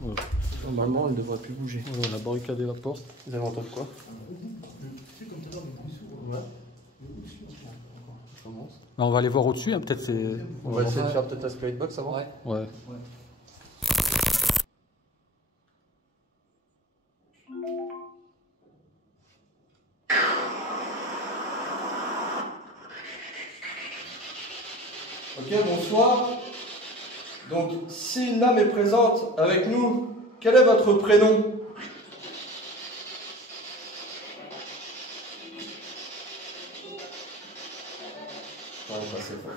Voilà. Normalement, elle ne devrait plus bouger. Voilà, on a barricadé la porte. Vous avez entendu quoi? Ouais. Je commence. Là, on va aller voir au-dessus, hein, peut-être c'est... On va essayer de faire peut-être un skybox avant. Ouais. Ouais. Ok, bonsoir. Donc, si une âme est présente avec nous, quel est votre prénom? Non, pas assez fort.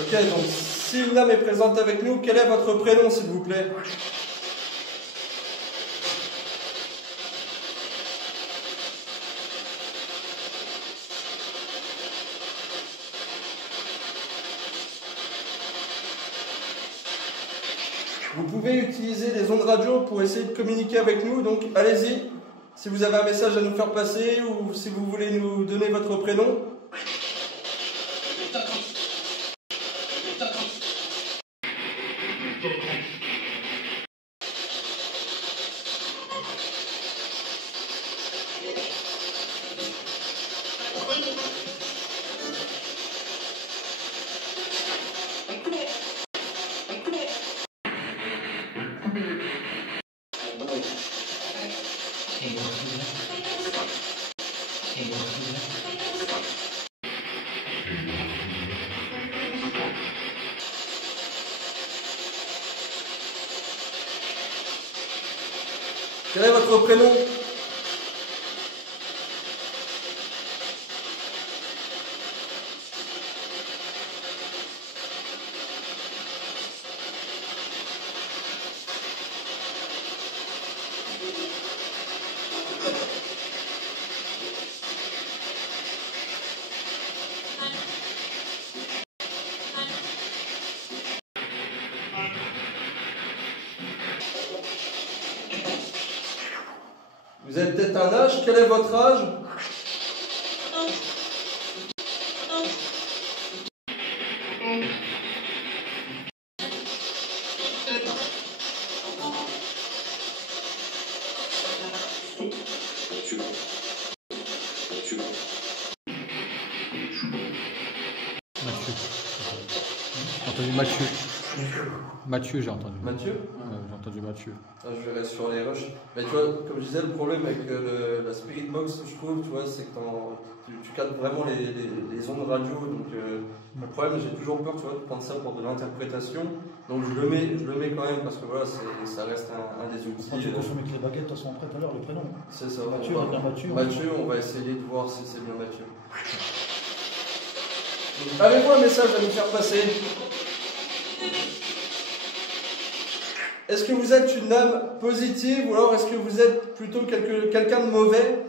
Ok, donc si une âme est présente avec nous, quel est votre prénom, s'il vous plaît? Vous pouvez utiliser les ondes radio pour essayer de communiquer avec nous, donc allez-y. Si vous avez un message à nous faire passer ou si vous voulez nous donner votre prénom. Quel est votre prénom? Vous avez peut-être un âge? Quel est votre âge? Mathieu. J'ai entendu Mathieu. Mathieu, j'ai entendu. Mathieu? J'ai entendu Mathieu. Ah, je verrai sur les rushs. Mais tu vois, comme je disais, le problème avec la Spirit Box, je trouve, tu vois, c'est que tu captes vraiment les ondes radio. Donc, le problème, j'ai toujours peur, tu vois, de prendre ça pour de l'interprétation. Donc, je le mets quand même parce que voilà, ça reste un des outils. Tu confirmes que les baguettes sont prêtes à l'heure, les prénoms. C'est ça. Mathieu, Mathieu, on va essayer de voir si c'est bien Mathieu. Avez-vous un message à nous faire passer? Est-ce que vous êtes une âme positive ou alors est-ce que vous êtes plutôt quelqu'un de mauvais?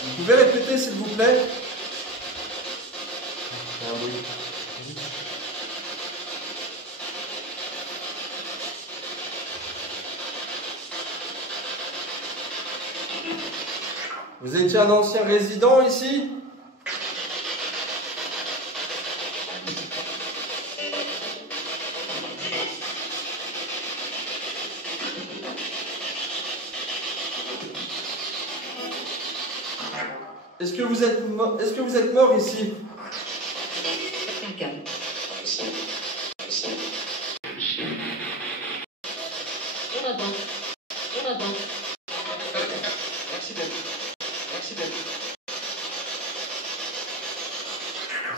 Vous pouvez répéter s'il vous plaît? Vous étiez un ancien résident ici? Est-ce que vous êtes mort ici?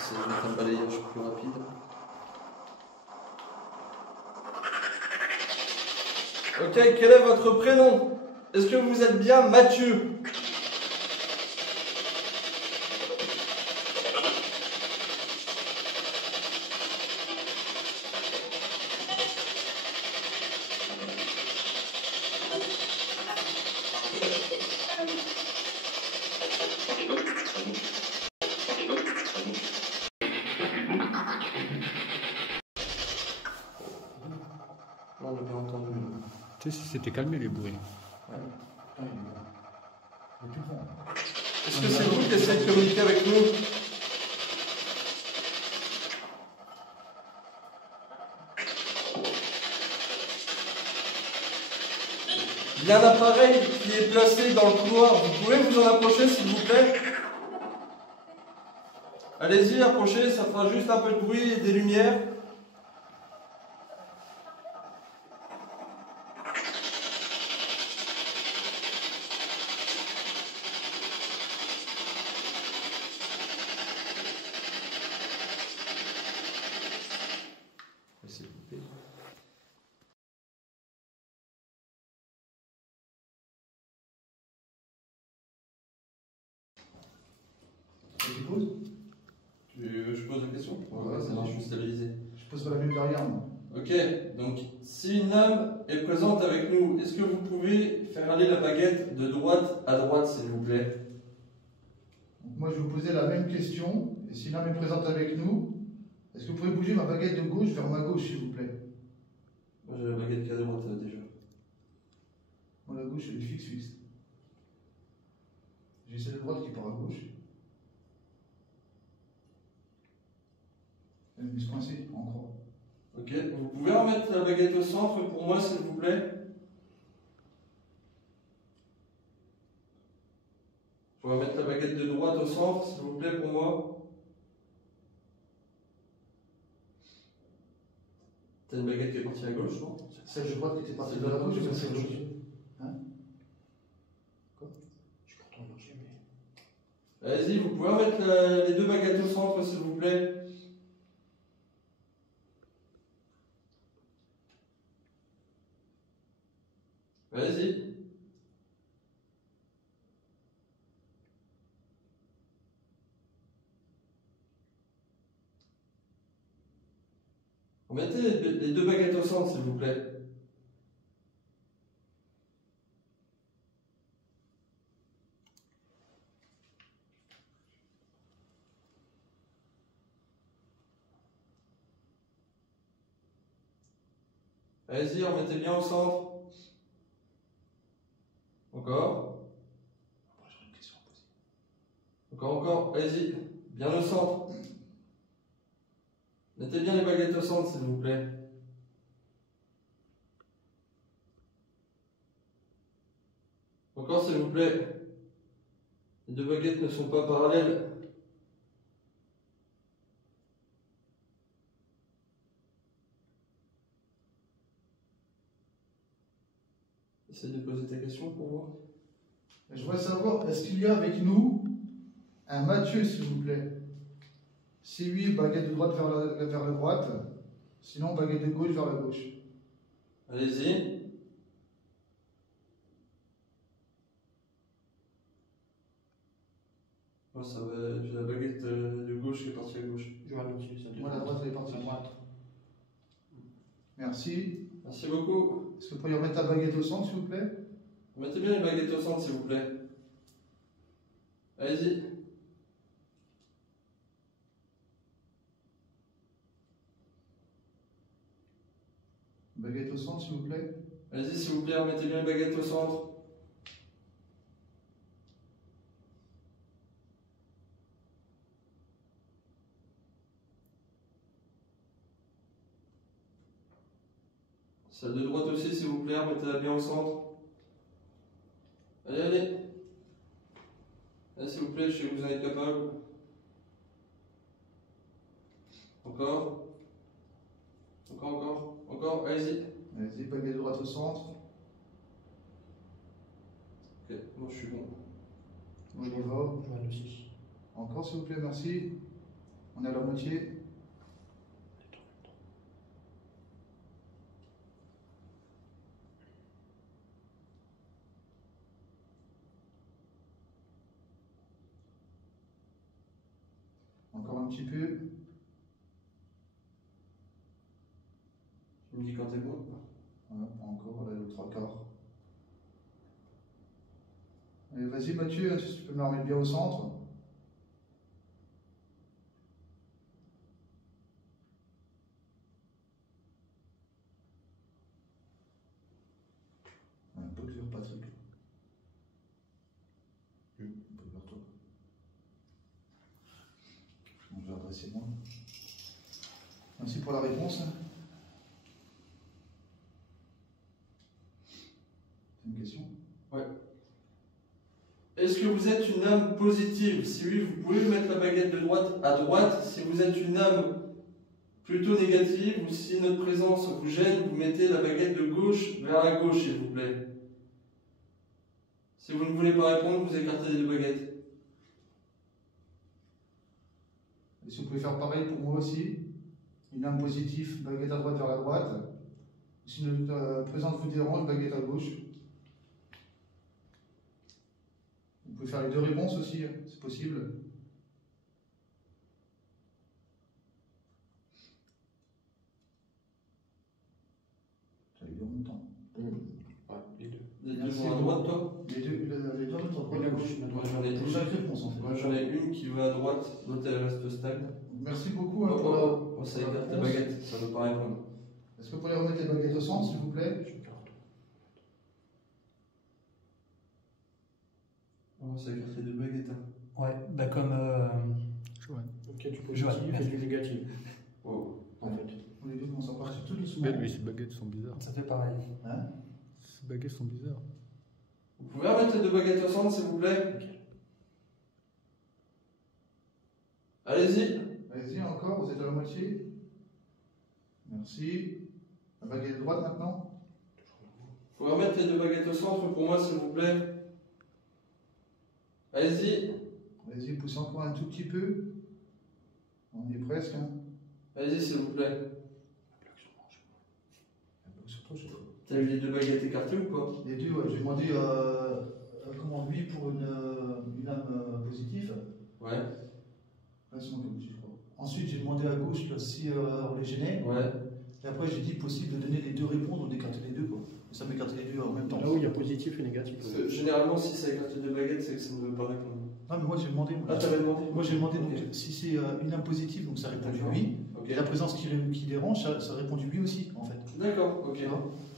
Je vais mettre un balayage plus rapide. Ok, quel est votre prénom? Est-ce que vous êtes bien Mathieu? On l'a bien entendu. Tu sais, si c'était calmé les bruits. Ouais. Est-ce que c'est vous qui essayez de communiquer avec nous? Il y a un appareil qui est placé dans le couloir. Vous pouvez vous en approcher s'il vous plaît? Allez-y, approchez, ça fera juste un peu de bruit et des lumières. Tu poses? Je pose une question? Ouais, ça marche, je suis stabilisé. Je poserai la même derrière moi. Ok, donc si une âme est présente avec nous, est-ce que vous pouvez faire aller la baguette de droite à droite, s'il vous plaît? Moi, je vais vous poser la même question. Et si une âme est présente avec nous, est-ce que vous pouvez bouger ma baguette de gauche vers ma gauche, s'il vous plaît? Moi, j'ai la baguette qui est à droite déjà. Moi, la gauche, elle est fixe. J'ai celle de droite qui part à gauche. Elle me se coincer en croix. Ok, vous pouvez remettre la baguette au centre pour moi, s'il vous plaît? Je vais remettre la baguette de droite au centre, s'il vous plaît, pour moi. T'as une baguette qui est partie à gauche, non? Celle de droite qui était partie de la gauche, c'est celle de gauche. Hein? Quoi? Je suis content de manger, mais. Allez-y, vous pouvez remettre les deux baguettes au centre, s'il vous plaît? Allez-y. Remettez les deux baguettes au centre, s'il vous plaît. Allez-y, remettez bien au centre. Encore. Encore. Allez-y. Bien au centre. Mettez bien les baguettes au centre, s'il vous plaît. Encore, s'il vous plaît. Les deux baguettes ne sont pas parallèles. Essaye de poser ta question pour moi. Je voudrais savoir, est-ce qu'il y a avec nous un Mathieu, s'il vous plaît? Si oui, baguette de droite vers la droite. Sinon, baguette de gauche vers la gauche. Allez-y. Oh, ça va, j'ai la baguette de gauche qui est partie à gauche. Je vois dessus, ça Moi, la droite, elle est partie à droite. Merci. Merci beaucoup. Est-ce que vous pourriez remettre la baguette au centre, s'il vous plaît? Mettez bien les baguettes au centre, s'il vous plaît. Allez-y. Baguette au centre, s'il vous plaît. Allez-y, s'il vous plaît, remettez bien les baguettes au centre. Celle de droite aussi, s'il vous plaît, remettez-la bien au centre. Allez, allez. Allez, s'il vous plaît, je sais que vous en êtes capable. Encore. Encore, allez-y. Allez-y, baguette de droite au centre. Ok, bon, je suis bon. On y va. Je vois dessus. Encore, s'il vous plaît, merci. On est à la moitié. Encore un petit peu. Tu me dis quand t'es bon. Voilà, pas encore, là, le 3/4. Allez, vas-y Mathieu, si tu peux me la remettre bien au centre. Un peu vers Patrick. Un peu vers toi. Je vais adresser moi. Merci pour la réponse. C'est une question? Ouais. Est-ce que vous êtes une âme positive? Si oui, vous pouvez mettre la baguette de droite à droite. Si vous êtes une âme plutôt négative ou si notre présence vous gêne, vous mettez la baguette de gauche vers la gauche, s'il vous plaît. Si vous ne voulez pas répondre, vous écartez les deux baguettes. Et si vous pouvez faire pareil pour moi aussi, une âme positive, baguette à droite vers la droite. Si notre présence vous dérange, baguette à gauche. Vous pouvez faire les deux réponses aussi, c'est possible. Ça les deux en même temps. Ouais, les deux. Les deux vont à droite, toi? Les deux en même temps, droite à gauche. Moi j'en ai Pour une. chaque réponse en fait. Moi j'en ai une qui va à droite, l'autre elle reste stable. Merci beaucoup. Oh, ça écarte la baguette, ça ne veut pas répondre. Est-ce que vous pourriez remettre les baguettes au centre, s'il vous plaît? Oh, ça écarte les deux baguettes. Hein. Ouais, bah comme. Ok, du Joanne, positif merci. et du négatif. Oh. En fait. On les deux commencent à partir tout doucement. Mais lui, ces baguettes sont bizarres. Ça fait pareil. Hein? Ces baguettes sont bizarres. Vous pouvez remettre les deux baguettes au centre, s'il vous plaît? Allez-y. Allez-y, encore, vous êtes à la moitié. Merci. La baguette de droite maintenant. Vous pouvez remettre les deux baguettes au centre pour moi, s'il vous plaît? Allez-y. Allez-y, poussez encore un tout petit peu. On y est presque. Hein. Allez-y, s'il vous plaît. Surtout, T'as eu les deux baguettes écartées ou pas? les deux, ouais, j'ai demandé comment lui pour une âme positive. Ouais. Là, c'est moi qui ai dit, je crois. Ensuite, j'ai demandé à gauche là, si on les gênait. Ouais. Et après, j'ai dit possible de donner les deux réponses, on écarte les deux. Quoi. Et ça m'écarte les deux en même temps. Là où il y a positif et négatif. Parce que généralement, si ça écarte les deux baguettes, c'est que ça ne veut pas répondre. Non, mais moi j'ai demandé. Ah, t'avais demandé? Moi j'ai demandé, donc si c'est une âme positive, donc ça répond D'accord. oui. Ok. Et la présence qui dérange, ça répond du lui aussi, en fait. D'accord, ok.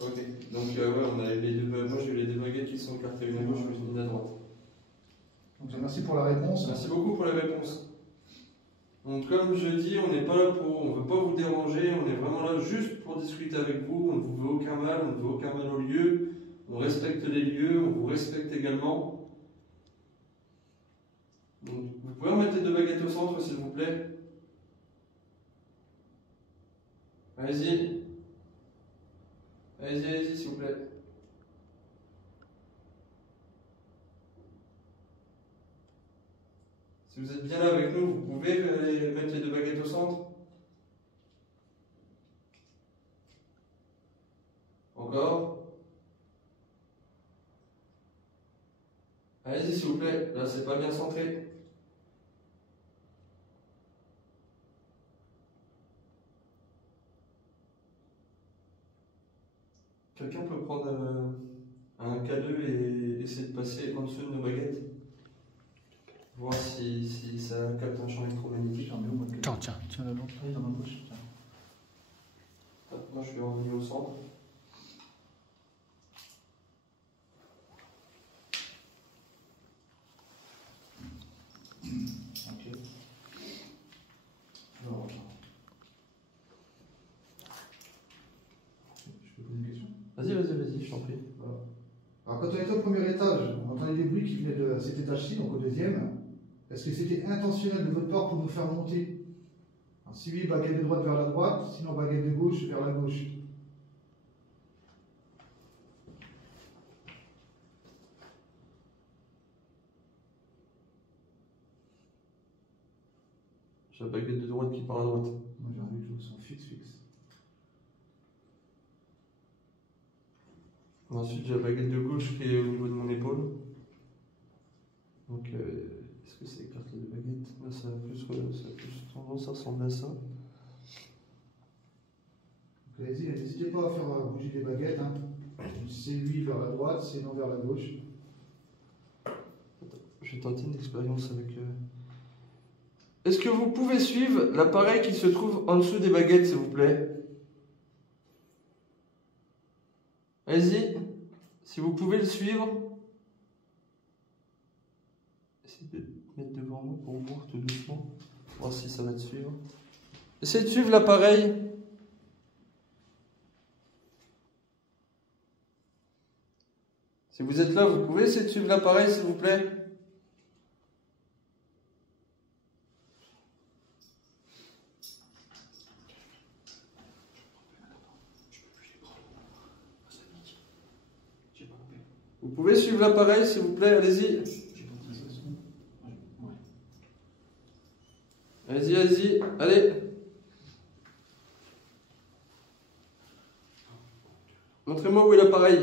Ok. Donc, ouais, on a les deux, moi j'ai les deux baguettes qui sont écartées, une à gauche, une à droite. Donc, merci pour la réponse. Merci beaucoup pour la réponse. Donc, comme je dis, on n'est pas là pour, on ne veut pas vous déranger, on est vraiment là juste pour discuter avec vous, on ne vous veut aucun mal, on ne veut aucun mal au lieu, on respecte les lieux, on vous respecte également. Donc, vous pouvez remettre les deux baguettes au centre, s'il vous plaît. Allez-y. Allez-y, s'il vous plaît. Si vous êtes bien là avec nous, vous pouvez mettre les deux baguettes au centre. Encore. Allez-y, s'il vous plaît. Là, c'est pas bien centré. Quelqu'un peut prendre un K2 et essayer de passer en dessous de nos baguettes? Voir si ça capte un champ électromagnétique. Tiens la lampe. Dans ma poche. Moi, je suis revenu au centre. Ok. Alors, je peux poser une question? Vas-y, je t'en prie. Voilà. Alors, quand on était au premier étage, on entendait des bruits qui venaient de cet étage-ci, donc au deuxième. Est-ce que c'était intentionnel de votre part pour nous faire monter? Alors, si oui, baguette de droite vers la droite, sinon baguette de gauche vers la gauche. J'ai la baguette de droite qui part à droite. Moi j'ai envie que je son fixe. Ensuite, j'ai la baguette de gauche qui est au niveau de mon épaule. Donc, est-ce que c'est écarté de baguette? Là, ça a plus tendance à ressembler à ça. Allez-y, n'hésitez pas à faire bouger les baguettes. Hein. C'est lui vers la droite, c'est non vers la gauche. Je vais tenter une expérience avec. Est-ce que vous pouvez suivre l'appareil qui se trouve en dessous des baguettes, s'il vous plaît? Allez-y, si vous pouvez le suivre. Essayez de mettre devant moi pour voir tout doucement. Voir si ça va te suivre. Essayez de suivre l'appareil. Si vous êtes là, vous pouvez essayer de suivre l'appareil, s'il vous plaît. Vous pouvez suivre l'appareil, s'il vous plaît, allez-y. Allez-y, allez. Montrez-moi où est l'appareil.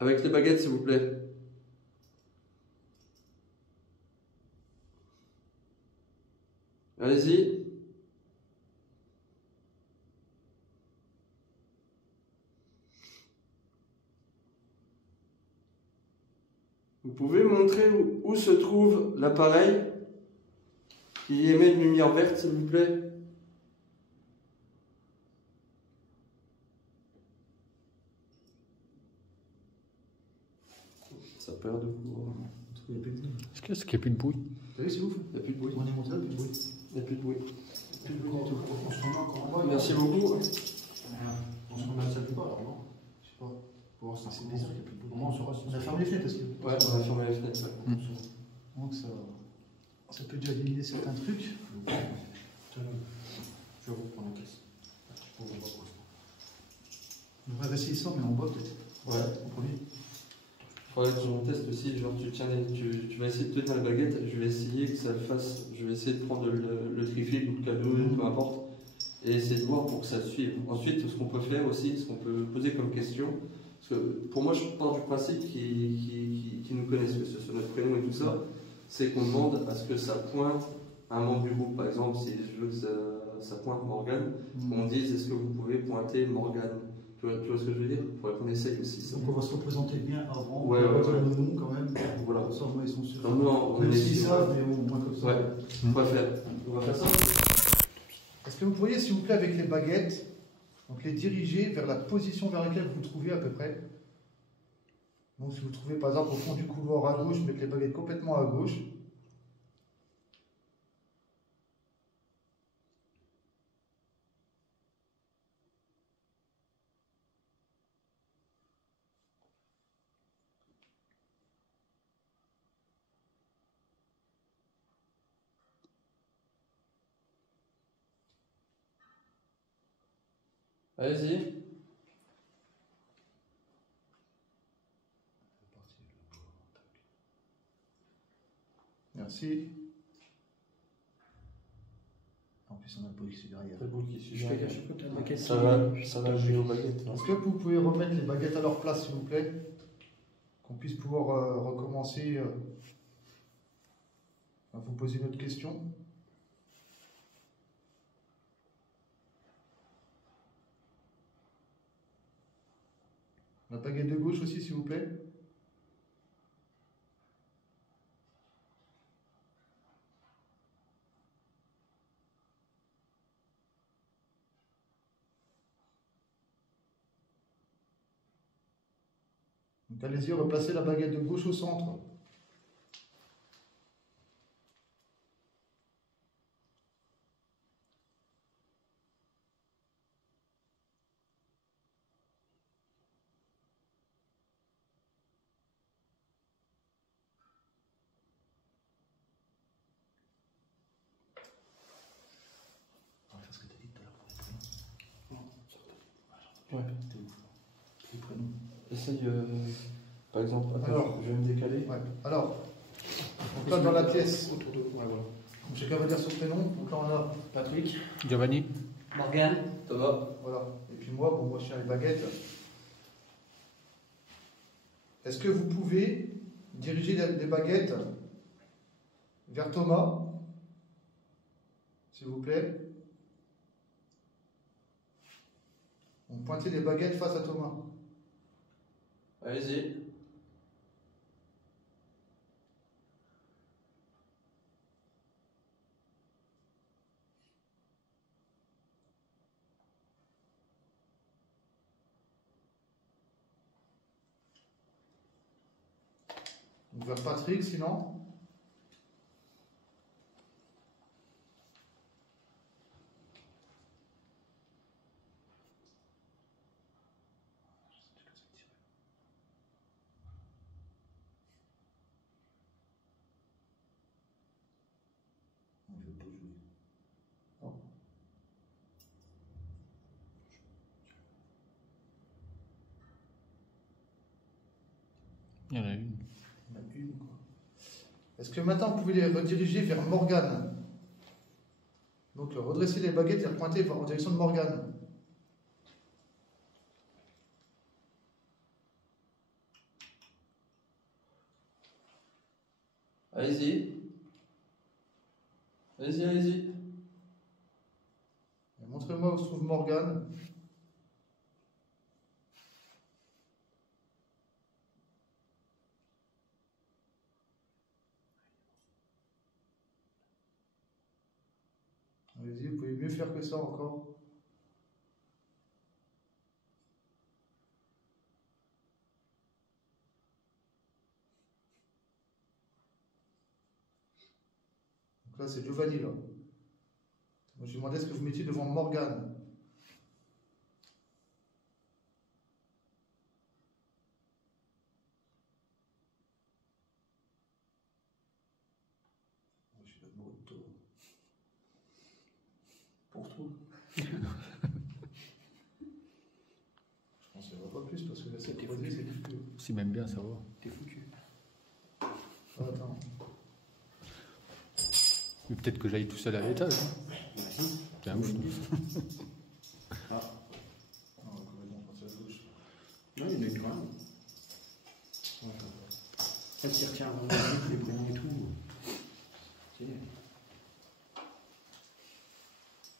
Avec les baguettes, s'il vous plaît. Allez-y. Vous pouvez montrer où se trouve l'appareil qui émet une lumière verte, s'il vous plaît? Ça perd de vous. Est-ce qu'il n'y a plus de bruit? Vous savez, c'est ouf. Il n'y a plus de bruit. On est monté là, plus de bruit. Il n'y a plus de bruit. Plus de bruit du tout. On se remet encore. Merci beaucoup. On se remet à la salle de bain alors, non? Je sais pas. Pour voir si c'est bizarre, il n'y a plus de bruit. On a fermé les fenêtres, est-ce que? Ouais, on a fermé les fenêtres. Donc ça peut déjà éliminer certains trucs. Je vais reprendre la caisse. Je peux vous On devrait essayer ça, mais en bas peut-être. Ouais. En premier. Il faudrait que je teste aussi, genre tu vas essayer de tenir la baguette, je vais essayer que ça le fasse, je vais essayer de prendre le trifid ou le cadeau, peu importe, et essayer de voir pour que ça suive. Ensuite, ce qu'on peut faire aussi, ce qu'on peut poser comme question, parce que pour moi je pars du principe qu'ils nous connaissent, que ce soit notre prénom et tout ça, c'est qu'on demande à ce que ça pointe un membre du groupe. Par exemple, si je veux que ça pointe Morgane, on dise est-ce que vous pouvez pointer Morgane? Tu vois ce que je veux dire? Il faudrait qu'on essaye aussi ça. Donc on va se représenter bien avant, ouais, on va dire le nom quand même. Voilà. Ça, ils sont sûrs. Comme nous, on même est s'ils savent, mais au moins comme ça. Ouais, on va faire ça. Est-ce que vous pourriez, s'il vous plaît, avec les baguettes, donc les diriger vers la position vers laquelle vous vous trouvez à peu près? Donc si vous vous trouvez par exemple au fond du couloir à gauche, mettre les baguettes complètement à gauche. Allez-y. Merci. En plus, on a le boule qui suit derrière. Le boule qui suit Je fais derrière. gaffe que tu as une baguette. Ça va jouer aux baguettes. Est-ce que vous pouvez remettre les baguettes à leur place, s'il vous plaît? Qu'on puisse pouvoir recommencer à vous poser une autre question. La baguette de gauche aussi, s'il vous plaît. Donc allez-y, replacez la baguette de gauche au centre. On va faire ce que tu as dit tout à l'heure pour les prénoms. Ouais. T'es ouf. Les prénoms. Essaye, par exemple, attends, Alors, je vais me décaler. Ouais. Alors, donc là dans la pièce, Autour de. Ouais, voilà. donc chacun va dire son prénom. Donc là on a Patrick. Giovanni. Morgane. Thomas. voilà. Et puis moi, bon moi je suis avec baguette. Est-ce que vous pouvez diriger les baguettes vers Thomas, s'il vous plaît? Donc pointez les baguettes face à Thomas. Allez-y. Donc vers Patrick, sinon. On veut pas jouer. Non. Il y en a une. On a une, quoi. Est-ce que maintenant vous pouvez les rediriger vers Morgane? Donc redresser les baguettes et les pointer en direction de Morgane. Allez-y. Allez-y, allez-y. Et montrez-moi où se trouve Morgane. Allez-y, vous pouvez mieux faire que ça encore. Donc là, c'est Giovanni, là. Moi, je demandais ce que vous mettiez devant Morgane. Je suis amoureux de toi. Pour toi. Je pense qu'il n'y en aura pas plus parce que là, c'est croisé, c'est difficile. Si même bien, ça va. T'es foutu. Ah, attends. Mais peut-être que j'aille tout seul à l'étage. Hein. C'est un ouf. Ah. Non, on va complètement passer à gauche. Non, il y en a une quand même. Elle s'y retient vraiment les prénoms et tout. C'est bien.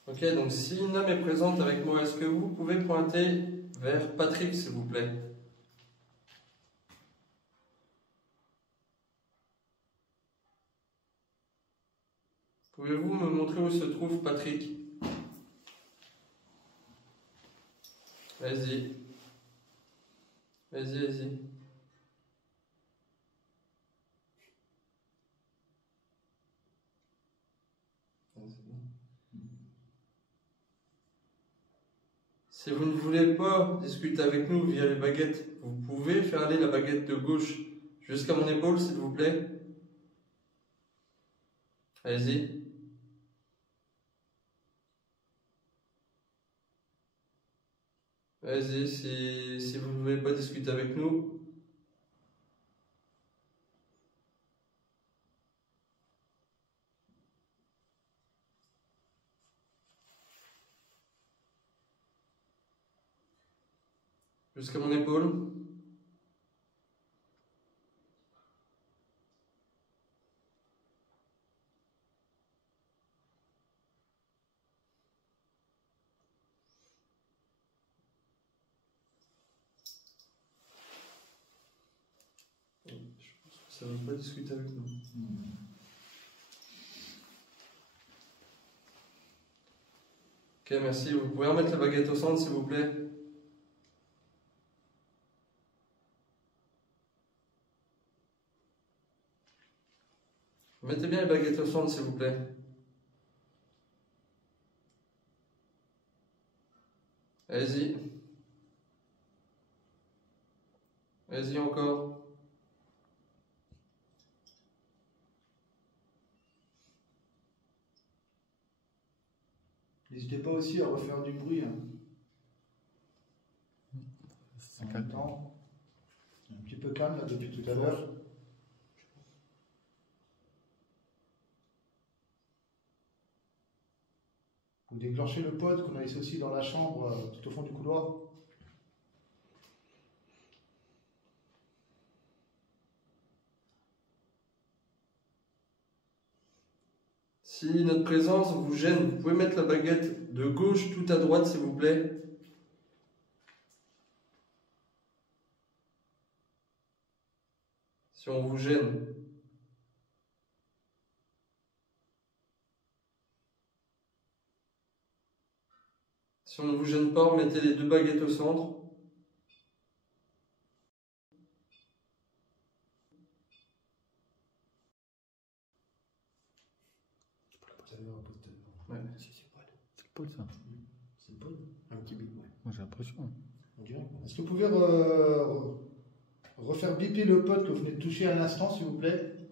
Ok, donc si une âme est présente avec moi, est-ce que vous pouvez pointer vers Patrick, s'il vous plaît? Pouvez-vous me montrer où se trouve Patrick? Vas-y. Vas-y, vas-y. Si vous ne voulez pas discuter avec nous via les baguettes, vous pouvez faire aller la baguette de gauche jusqu'à mon épaule, s'il vous plaît. Allez-y. Vas-y, si vous ne voulez pas discuter avec nous. Jusqu'à mon épaule. Ça ne veut pas discuter avec nous. Ok, merci. Vous pouvez remettre la baguette au centre, s'il vous plaît. Mettez bien les baguettes au centre, s'il vous plaît. Allez-y. Allez-y encore. N'hésitez pas aussi à refaire du bruit. Hein. En même temps, un petit peu calme là, depuis tout à l'heure. Vous déclenchez le pod qu'on a laissé aussi dans la chambre, tout au fond du couloir. Si notre présence vous gêne, vous pouvez mettre la baguette de gauche tout à droite, s'il vous plaît. Si on vous gêne. Si on ne vous gêne pas, mettez les deux baguettes au centre. Ouais. C'est le pôle, ça. C'est le pod. Un petit bip, ouais. Moi, j'ai l'impression. On dirait. Est-ce que vous pouvez refaire biper le pod que vous venez de toucher à l'instant, s'il vous plaît,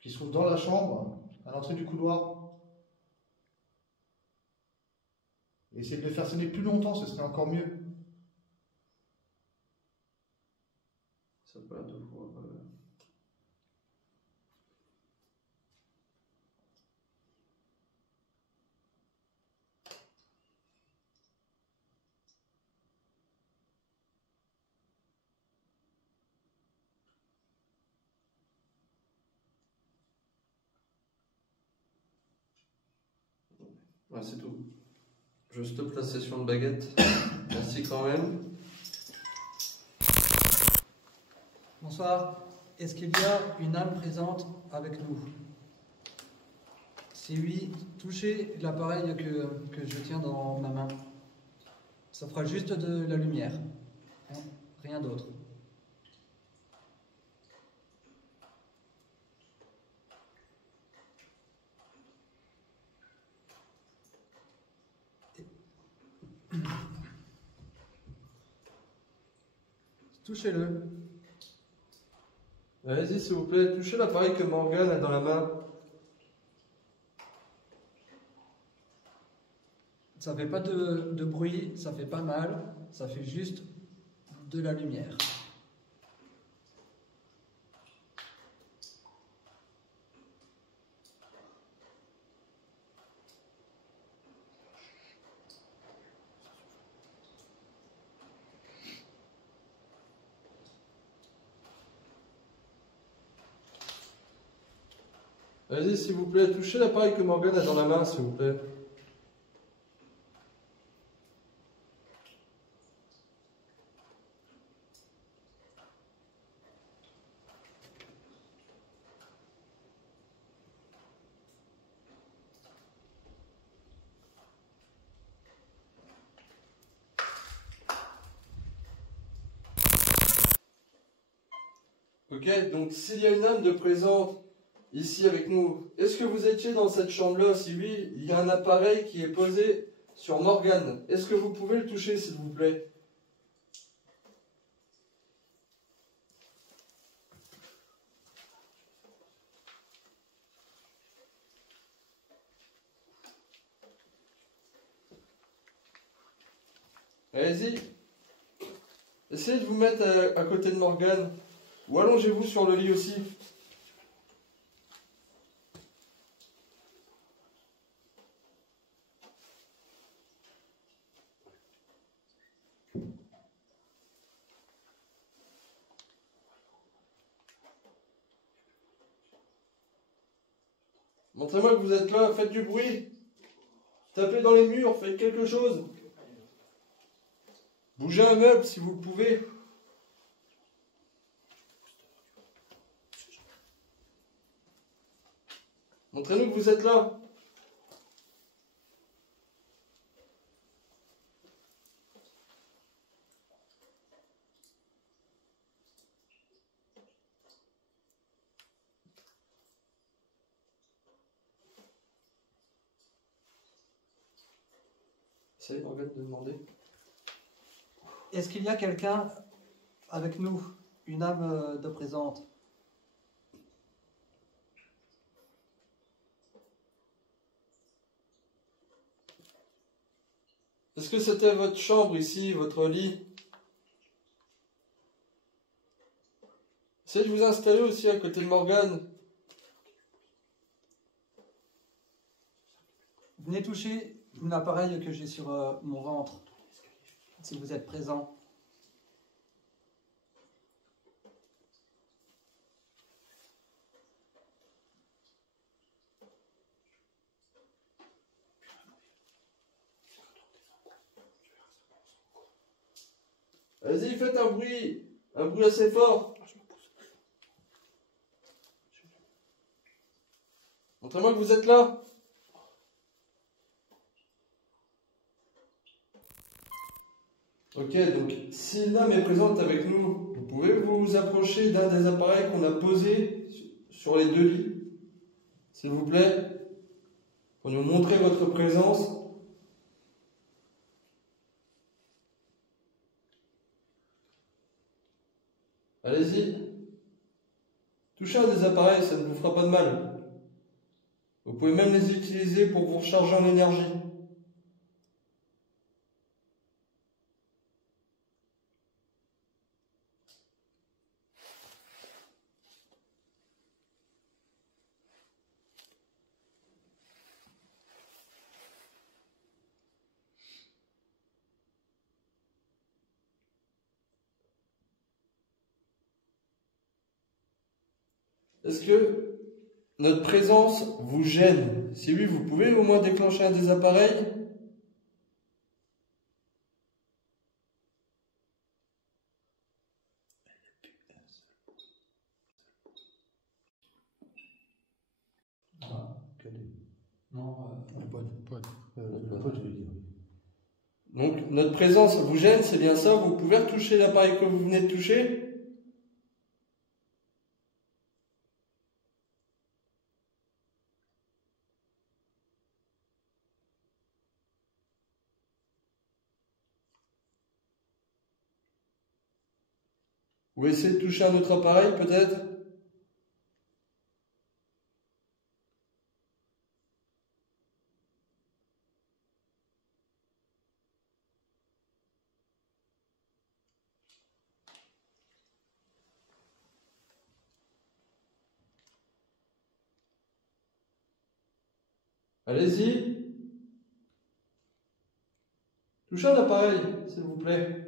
qui se trouve dans la chambre, à l'entrée du couloir? Essayez de le faire sonner plus longtemps, ce serait encore mieux. Ça peut être deux fois. Ouais, c'est tout. Je stoppe la session de baguette. Merci quand même. Bonsoir. Est-ce qu'il y a une âme présente avec nous? Si oui, touchez l'appareil que je tiens dans ma main. Ça fera juste de la lumière. Rien d'autre. Touchez-le. Allez-y, s'il vous plaît, touchez l'appareil que Morgane a dans la main. Ça fait pas de bruit, ça fait pas mal, ça fait juste de la lumière. Allez-y, s'il vous plaît, touchez l'appareil que Morgane a dans la main, s'il vous plaît. Ok, donc s'il y a une âme de présente ici avec nous, est-ce que vous étiez dans cette chambre-là? Si oui, il y a un appareil qui est posé sur Morgane. Est-ce que vous pouvez le toucher, s'il vous plaît? Allez-y. Essayez de vous mettre à côté de Morgane. Ou allongez-vous sur le lit aussi. Montrez-moi que vous êtes là, faites du bruit. Tapez dans les murs, faites quelque chose. Bougez un meuble si vous le pouvez. Montrez-nous que vous êtes là. Essayez Morgane de demander. Est-ce qu'il y a quelqu'un avec nous, une âme de présente? Est-ce que c'était votre chambre ici, votre lit? Essayez de vous installer aussi à côté de Morgane. Venez toucher un appareil que j'ai sur mon ventre, si vous êtes présent. Allez-y, faites un bruit assez fort. Montrez-moi que vous êtes là. Ok, donc si l'âme est présente avec nous, vous pouvez vous approcher d'un des appareils qu'on a posés sur les deux lits, s'il vous plaît, pour nous montrer votre présence. Allez-y. Touchez un des appareils, ça ne vous fera pas de mal. Vous pouvez même les utiliser pour vous recharger en énergie. Est-ce que notre présence vous gêne? Si oui, vous pouvez au moins déclencher un des appareils. Donc, notre présence vous gêne, c'est bien ça? Vous pouvez retoucher l'appareil que vous venez de toucher? Ou essayez de toucher un autre appareil, peut-être? Allez-y. Touchez un appareil, s'il vous plaît.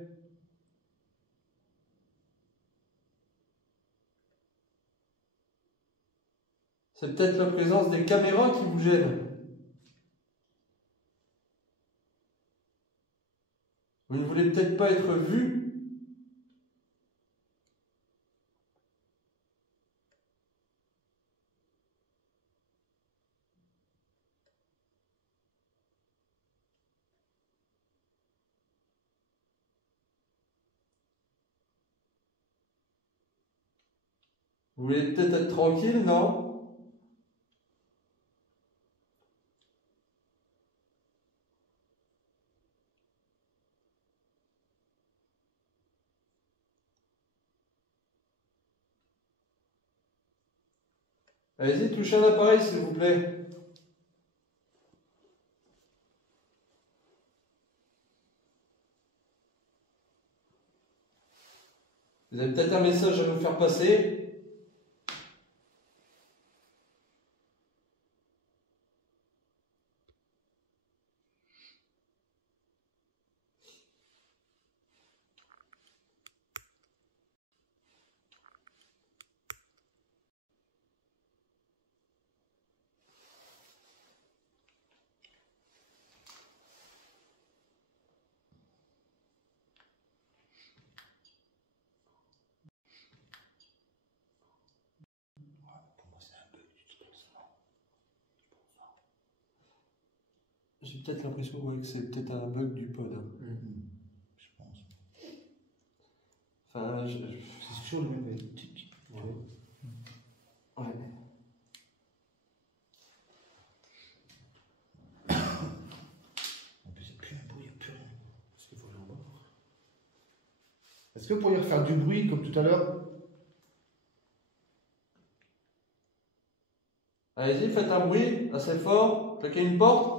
C'est peut-être la présence des caméras qui vous gêne. Vous ne voulez peut-être pas être vu. Vous voulez peut-être être tranquille, non? Allez-y, touchez un appareil, s'il vous plaît. Vous avez peut-être un message à nous faire passer. J'ai peut-être l'impression que c'est peut-être un bug du pod. Je pense. Enfin, c'est sûr le même. Ouais. Ouais. En plus, il n'y a plus un bruit, il n'y a plus rien. Est-ce qu'il faut aller en bas? Est-ce que vous pourriez refaire du bruit comme tout à l'heure? Allez-y, faites un bruit assez fort. Claquez une porte.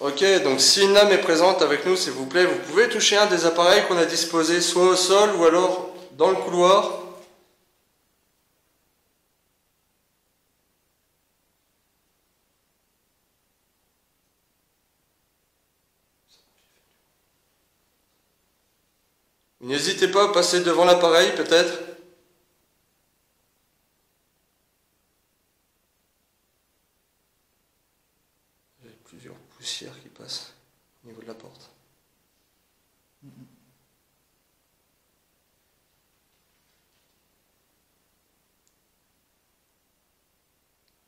Ok, donc si une âme est présente avec nous, s'il vous plaît, vous pouvez toucher un des appareils qu'on a disposés soit au sol ou alors dans le couloir. N'hésitez pas à passer devant l'appareil peut-être. Il y a plusieurs poussières qui passent au niveau de la porte.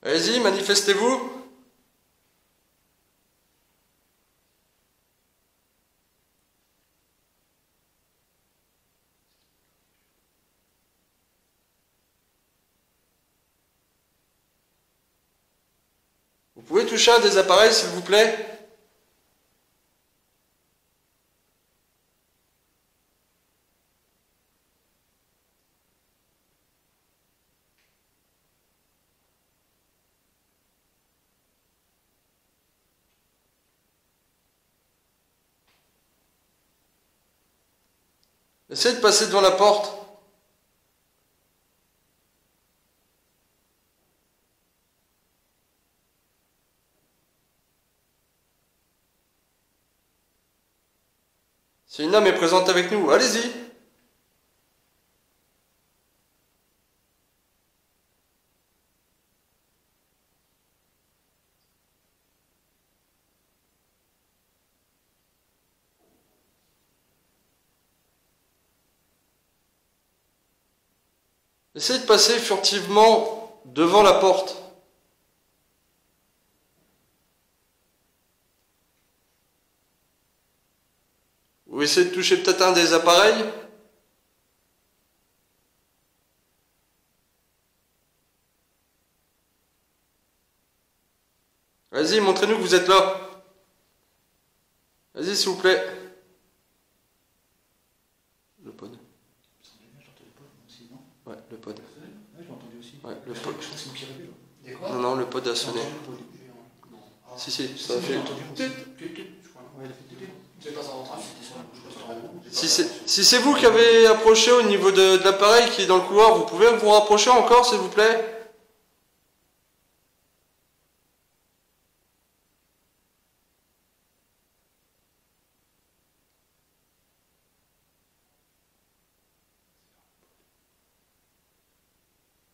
Allez-y, manifestez-vous. Vous pouvez toucher un des appareils, s'il vous plaît? Essayez de passer devant la porte. Si une âme est présente avec nous, allez-y. Essayez de passer furtivement devant la porte. Vous essayez de toucher peut-être un des appareils. Vas-y, montrez-nous que vous êtes là. Vas-y, s'il vous plaît. Le pod. Ouais, le pod. Ouais, le pod. Non, non, le pod a sonné. Si, ça a fait. Si c'est vous qui avez approché au niveau de l'appareil qui est dans le couloir, vous pouvez vous rapprocher encore, s'il vous plaît?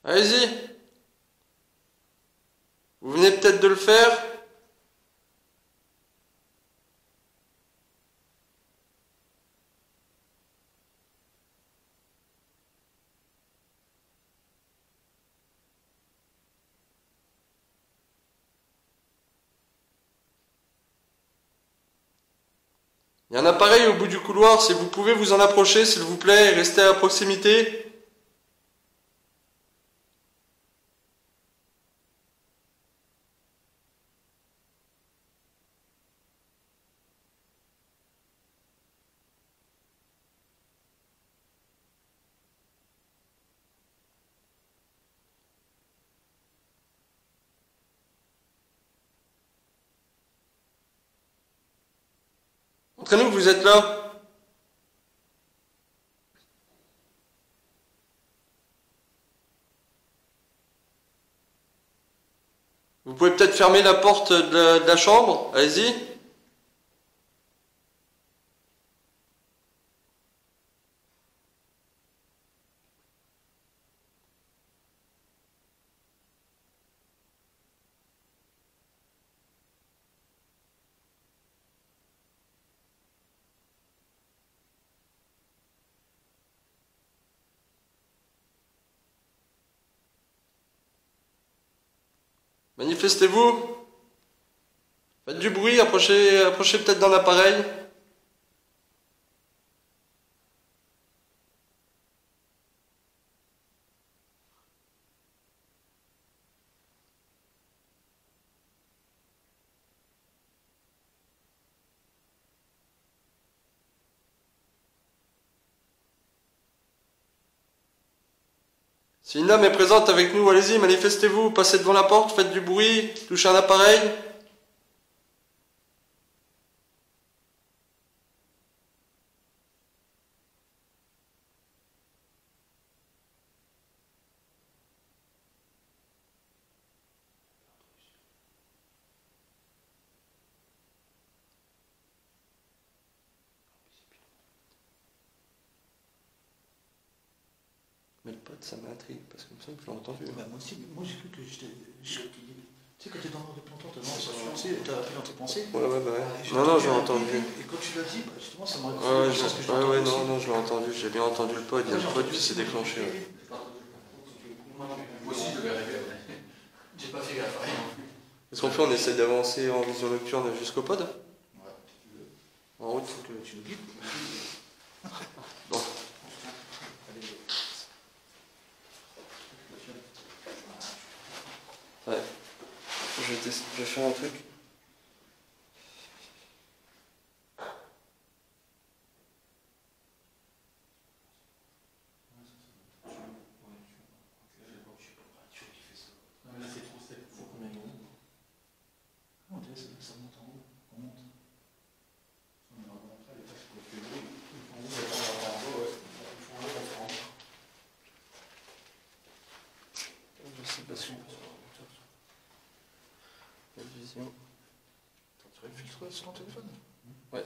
Allez-y. Vous venez peut-être de le faire. Il y a un appareil au bout du couloir, si vous pouvez vous en approcher, s'il vous plaît, et rester à proximité. Montrez-nous que vous êtes là. Vous pouvez peut-être fermer la porte de la chambre. Allez-y. Manifestez-vous. Faites du bruit, approchez peut-être d'un appareil. Si une âme est présente avec nous, allez-y, manifestez-vous, passez devant la porte, faites du bruit, touchez un appareil. Mais le pote, ça m'intrigue, parce que comme ça, je l'ai entendu. Bah, moi aussi, moi j'ai cru que j'étais. Tu sais, quand t'es dans le planton, t'as appris dans tes pensées. Ouais. Non, j'ai entendu. Et quand tu l'as dit, bah, justement, ça m'a Ouais, non, je l'ai entendu. J'ai bien entendu le pod. Il y a le pod qui s'est déclenché. Ouais. Moi aussi, je devais rêver. J'ai pas fait gaffe. Qu'est-ce qu'on fait? On essaie d'avancer en vision nocturne jusqu'au pod? Ouais, en route. faut que tu nous guides. Bon. Ouais. Je vais faire un truc. Ça monte en haut, on monte. Je sais pas si la vision. Tu vas filtrer sur ton téléphone? Ouais.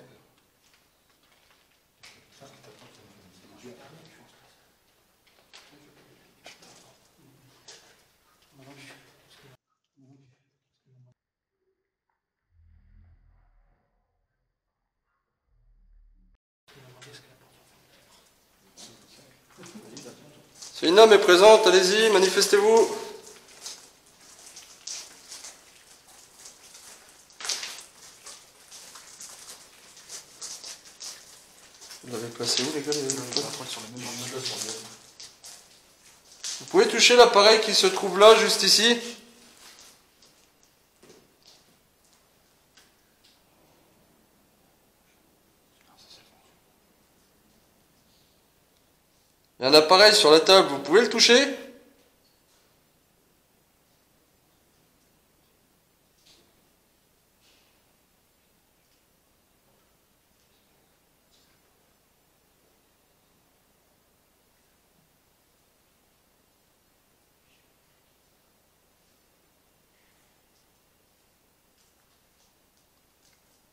Si une âme est présente, allez-y, manifestez-vous. Vous l'avez placé où, les gars? Vous pouvez toucher l'appareil qui se trouve là, juste ici. Il y a un appareil sur la table, vous pouvez le toucher?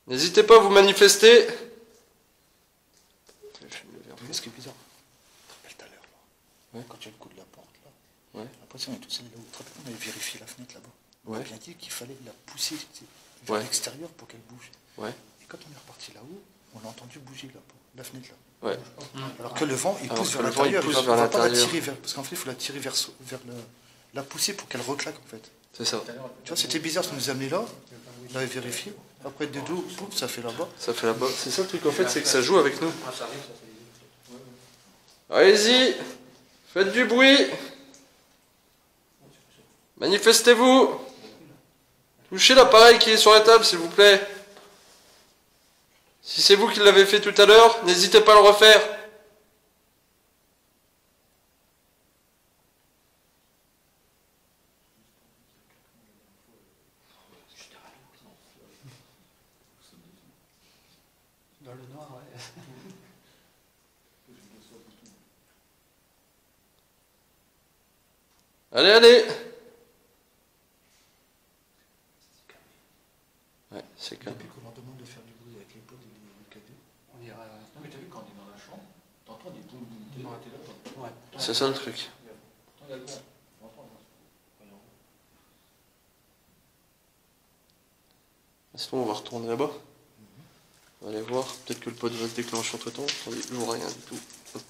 N'hésitez pas à vous manifester. Ce qui est bizarre, tout à l'heure, ouais. Quand tu as le coup de la porte, là, ouais. après ça, on est tout seul là-haut. On avait vérifié la fenêtre là-bas. Ouais. On a bien dit qu'il fallait la pousser vers l'extérieur pour qu'elle bouge. Ouais. Et quand on est reparti là-haut, on a entendu bouger la fenêtre là. Ouais. Alors que le vent, il pousse vers l'intérieur. Il ne va pas la tirer vers. Parce qu'en fait, il faut la tirer vers la pousser pour qu'elle reclaque en fait. C'est ça. Tu vois, c'était bizarre, ça nous a amené là. On avait vérifié. Après des deux, ça fait là-bas. Ça fait là-bas. C'est ça le truc en fait, c'est que ça joue avec nous. Allez-y, faites du bruit. Manifestez-vous. Touchez l'appareil qui est sur la table, s'il vous plaît. Si c'est vous qui l'avez fait tout à l'heure, n'hésitez pas à le refaire. Dans le noir, ouais. Allez, allez. Ouais, c'est calme. Depuis qu'on leur demande de faire du bruit avec les potes et les cadets. On ira. Non mais t'as vu quand on est dans la chambre, t'entends des boum boum boum. Ouais. C'est ça le truc. Sinon, on va retourner là-bas. On va aller voir. Peut-être que le pod va se déclencher entre temps. Attendez, je vois rien du tout. Hop.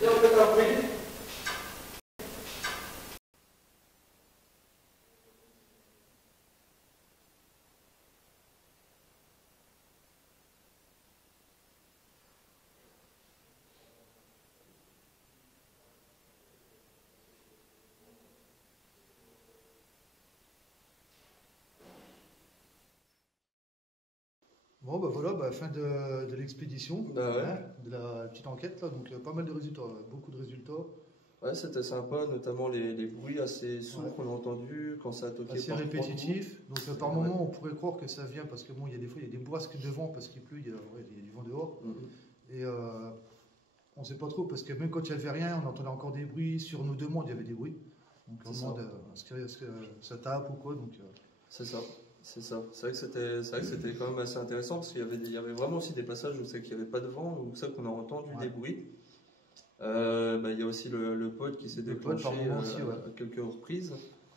Bien, on fait un bruit. Bon, bah voilà, bah, fin de l'expédition, Bah ouais. hein, de la petite enquête là, donc pas mal de résultats, beaucoup de résultats. Ouais, c'était sympa, notamment les bruits assez sourds qu'on a entendus quand ça a toqué. Assez par répétitif, donc par moment on pourrait croire que ça vient parce que bon, il y a des fois il y a des bourrasques de vent parce qu'il pleut, il y a du vent dehors. Et on ne sait pas trop parce que même quand il n'y avait rien, on entendait encore des bruits, sur nos demandes il y avait des bruits. Donc on demande est-ce que ça tape ou quoi. Donc, C'est ça. C'est ça. C'est vrai que c'était quand même assez intéressant parce qu'il y avait vraiment aussi des passages où c'est qu'il n'y avait pas de vent, où c'est qu'on a entendu des bruits. Il y a aussi le pod qui s'est déclenché à quelques reprises.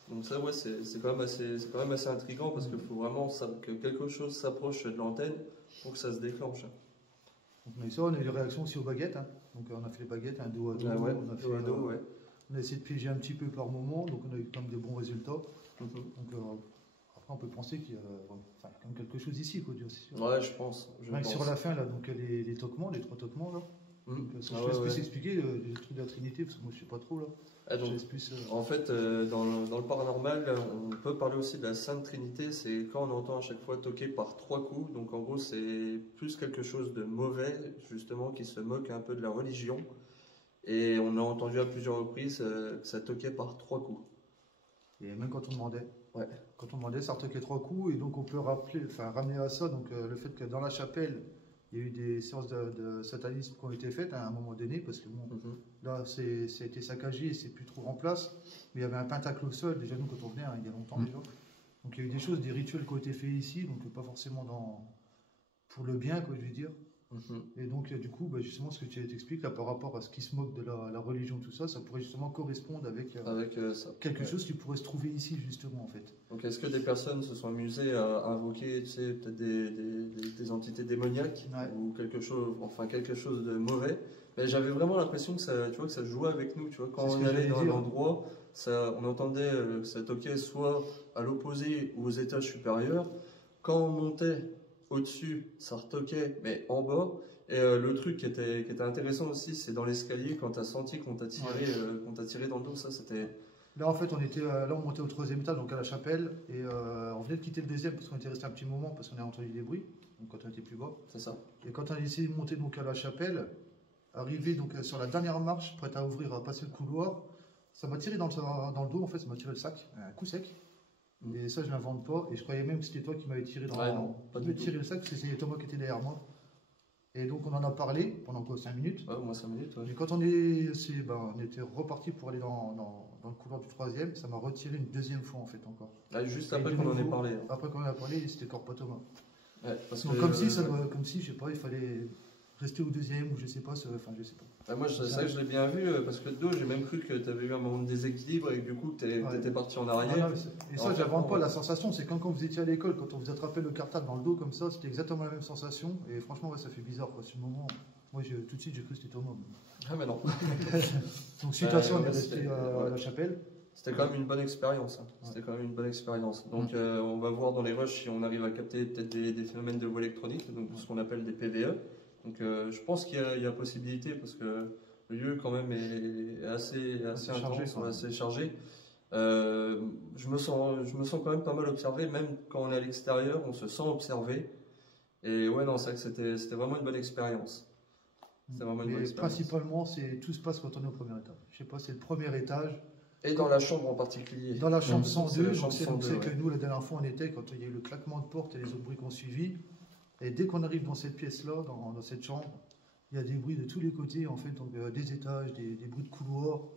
Donc ça, ouais, c'est quand même assez intriguant parce qu'il faut vraiment que quelque chose s'approche de l'antenne pour que ça se déclenche. Donc on a eu des réactions aussi aux baguettes. Hein. Donc on a fait les baguettes, un dos à dos. On a essayé de piéger un petit peu par moment, donc on a eu quand même des bons résultats. Donc après on peut penser qu'il y a quand même quelque chose ici, quoi, c'est sûr. Ouais, je pense. Sur la fin, là, donc les toquements, les 3 toquements, là. Donc, ça, je te laisse plus expliquer les trucs de la Trinité, parce que moi je ne sais pas trop là. En fait, dans le paranormal, on peut parler aussi de la Sainte Trinité, c'est quand on entend à chaque fois toquer par 3 coups, donc en gros c'est plus quelque chose de mauvais, justement, qui se moque un peu de la religion. Et on a entendu à plusieurs reprises que ça toquait par 3 coups. Et même quand on demandait. Ouais. Quand on demandait, ça retoquait 3 coups, et donc on peut ramener à ça donc, le fait que dans la chapelle, il y a eu des séances de satanisme qui ont été faites à un moment donné, parce que bon, là, ça a été saccagé et c'est plus trop en place. Mais il y avait un pentacle au sol, déjà nous, quand on venait, hein, il y a longtemps déjà. Donc il y a eu des choses, des rituels qui ont été faits ici, donc pas forcément pour le bien, quoi, je veux dire. Et donc, du coup, justement, ce que tu t'expliques là par rapport à ce qui se moque de la religion, tout ça, ça pourrait justement correspondre avec quelque chose qui pourrait se trouver ici, justement, en fait. Donc, est-ce que des personnes se sont amusées à invoquer, tu sais, peut-être des entités démoniaques ou quelque chose de mauvais? Mais j'avais vraiment l'impression que ça jouait avec nous, tu vois. Quand on allait dans un endroit, on entendait que ça toquait soit à l'opposé ou aux étages supérieurs. Quand on montait au-dessus, ça retoquait, mais en bas. Et le truc qui était intéressant aussi, c'est dans l'escalier, quand tu as senti qu'on t'a tiré dans le dos, ça c'était... Là, en fait, on montait au 3e étage, donc à la chapelle, et on venait de quitter le 2e parce qu'on était resté un petit moment, parce qu'on a entendu des bruits, donc quand on était plus bas. C'est ça. Et quand on a essayé de monter donc, à la chapelle, arrivé donc, sur la dernière marche, prête à ouvrir, à passer le couloir, ça m'a tiré dans le dos, en fait, ça m'a tiré le sac, un coup sec. Et ça, je ne l'invente pas. Et je croyais même que c'était toi qui m'avais tiré tiré le sac, parce que c'est Thomas qui était derrière moi. Et donc, on en a parlé pendant quoi, 5 minutes. Ouais, au moins 5 minutes. Ouais. Et quand on était reparti pour aller dans le couloir du 3e, ça m'a retiré une 2e fois, en fait, encore. Ah, juste après qu'on en ait parlé. Après qu'on en a parlé, c'était encore pas Thomas. Ouais, donc, comme si, je sais pas, il fallait rester au 2e, ou je sais pas, je sais pas. Ah, moi, c'est ça que je l'ai bien vu, parce que de dos, j'ai même cru que tu avais eu un moment de déséquilibre et que du coup, tu étais parti en arrière. Et ça, j'invente pas la sensation, c'est quand vous étiez à l'école, quand on vous attrapait le cartable dans le dos comme ça, c'était exactement la même sensation. Et franchement, ouais, ça fait bizarre, quoi. Sur le moment, moi, tout de suite, j'ai cru que c'était Thomas. Ah, mais non. Donc, suite à ça, on est resté à la chapelle. C'était quand même une bonne expérience. Hein. C'était quand même une bonne expérience. Donc, on va voir dans les rushs si on arrive à capter peut-être des phénomènes de voie électronique, donc ce qu'on appelle des PVE. Donc je pense qu'il y a possibilité parce que le lieu quand même est assez intense, assez chargé. Je me sens quand même pas mal observé, même quand on est à l'extérieur, on se sent observé. Et ouais, non, c'est vrai que c'était vraiment une bonne expérience. Mais principalement, tout se passe quand on est au premier étage. Je sais pas, c'est le premier étage. Et dans la chambre en particulier. Dans la chambre 102, c'est que nous, la dernière fois, on était, quand il y a eu le claquement de porte et les autres bruits qu'on suivi. Et dès qu'on arrive dans cette pièce-là, dans cette chambre, il y a des bruits de tous les côtés, en fait, donc des étages, des bruits de couloirs.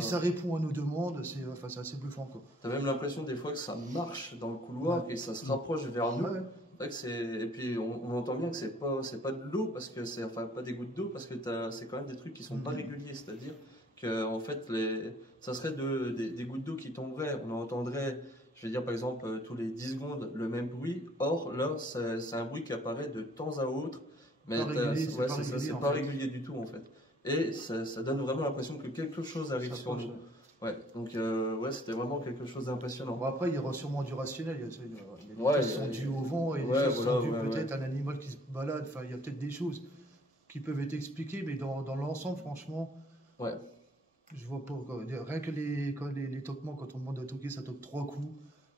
Ça répond à nos demandes, c'est assez bluffant. Tu as même l'impression des fois que ça marche dans le couloir et ça se rapproche vers nous. Et puis on entend bien que c'est pas de l'eau, parce que pas des gouttes d'eau, parce que c'est quand même des trucs qui sont pas réguliers, c'est-à-dire que en fait ça serait des gouttes d'eau qui tomberaient, on entendrait, je vais dire par exemple tous les 10 secondes le même bruit. Or là c'est un bruit qui apparaît de temps à autre Mais c'est pas régulier du tout en fait. Et ça donne vraiment l'impression que quelque chose arrive sur nous. Ouais, donc ouais, c'était vraiment quelque chose d'impressionnant. Bon, après, il y aura sûrement du rationnel. Il y a des choses qui sont dues au vent et des choses qui sont dues peut-être à un animal qui se balade. Enfin, il y a peut-être des choses qui peuvent être expliquées, mais dans l'ensemble, franchement, je vois pas. Rien que les toquements, quand on demande à toquer, ça toque 3 coups.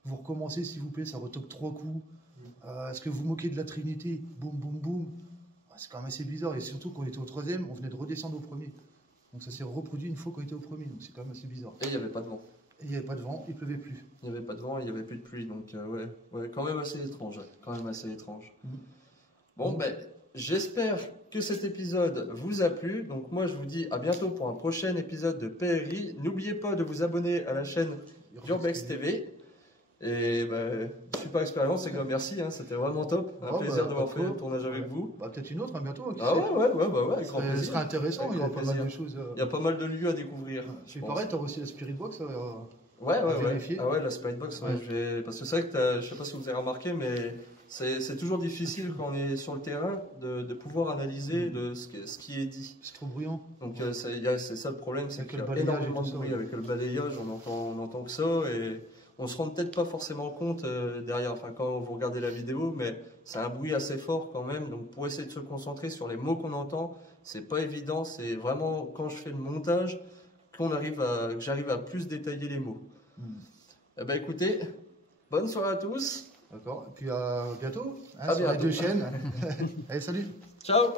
Vous recommencez, s'il vous plaît, ça retoque 3 coups. Est-ce que vous moquez de la Trinité? Boum, boum, boum. C'est quand même assez bizarre. Et surtout, quand on était au 3e, on venait de redescendre au 1er. Donc ça s'est reproduit une fois qu'on était au 1er. Donc c'est quand même assez bizarre. Et il n'y avait pas de vent. Et il n'y avait pas de vent, il pleuvait plus. Il n'y avait pas de vent, il n'y avait plus de pluie. Donc ouais, quand même assez étrange. Bon, ben, j'espère que cet épisode vous a plu. Donc moi, je vous dis à bientôt pour un prochain épisode de PRI. N'oubliez pas de vous abonner à la chaîne Urbex TV. Et super expérience, c'est quand même merci, hein, c'était vraiment top. Un plaisir d'avoir fait le tournage avec vous. Peut-être une autre, bientôt. Ouais, avec grand plaisir. Ce serait intéressant, il y a pas mal de choses. Il y a pas mal de lieux à découvrir. C'est pareil, tu as aussi la Spirit Box à vérifier. Ah ouais, la Spirit Box, parce que c'est vrai que je sais pas si vous avez remarqué, mais c'est toujours difficile quand on est sur le terrain de pouvoir analyser ce qui est dit. C'est trop bruyant. Donc c'est ça le problème, c'est qu'il y a énormément de bruit avec le balayage, on entend que ça et on se rend peut-être pas forcément compte derrière, enfin quand vous regardez la vidéo, mais c'est un bruit assez fort quand même. Donc pour essayer de se concentrer sur les mots qu'on entend, c'est pas évident. C'est vraiment quand je fais le montage que j'arrive à plus détailler les mots. Eh ben écoutez, bonne soirée à tous. D'accord. Et puis à bientôt. À bientôt. Les 2 chaînes. Allez, salut. Ciao.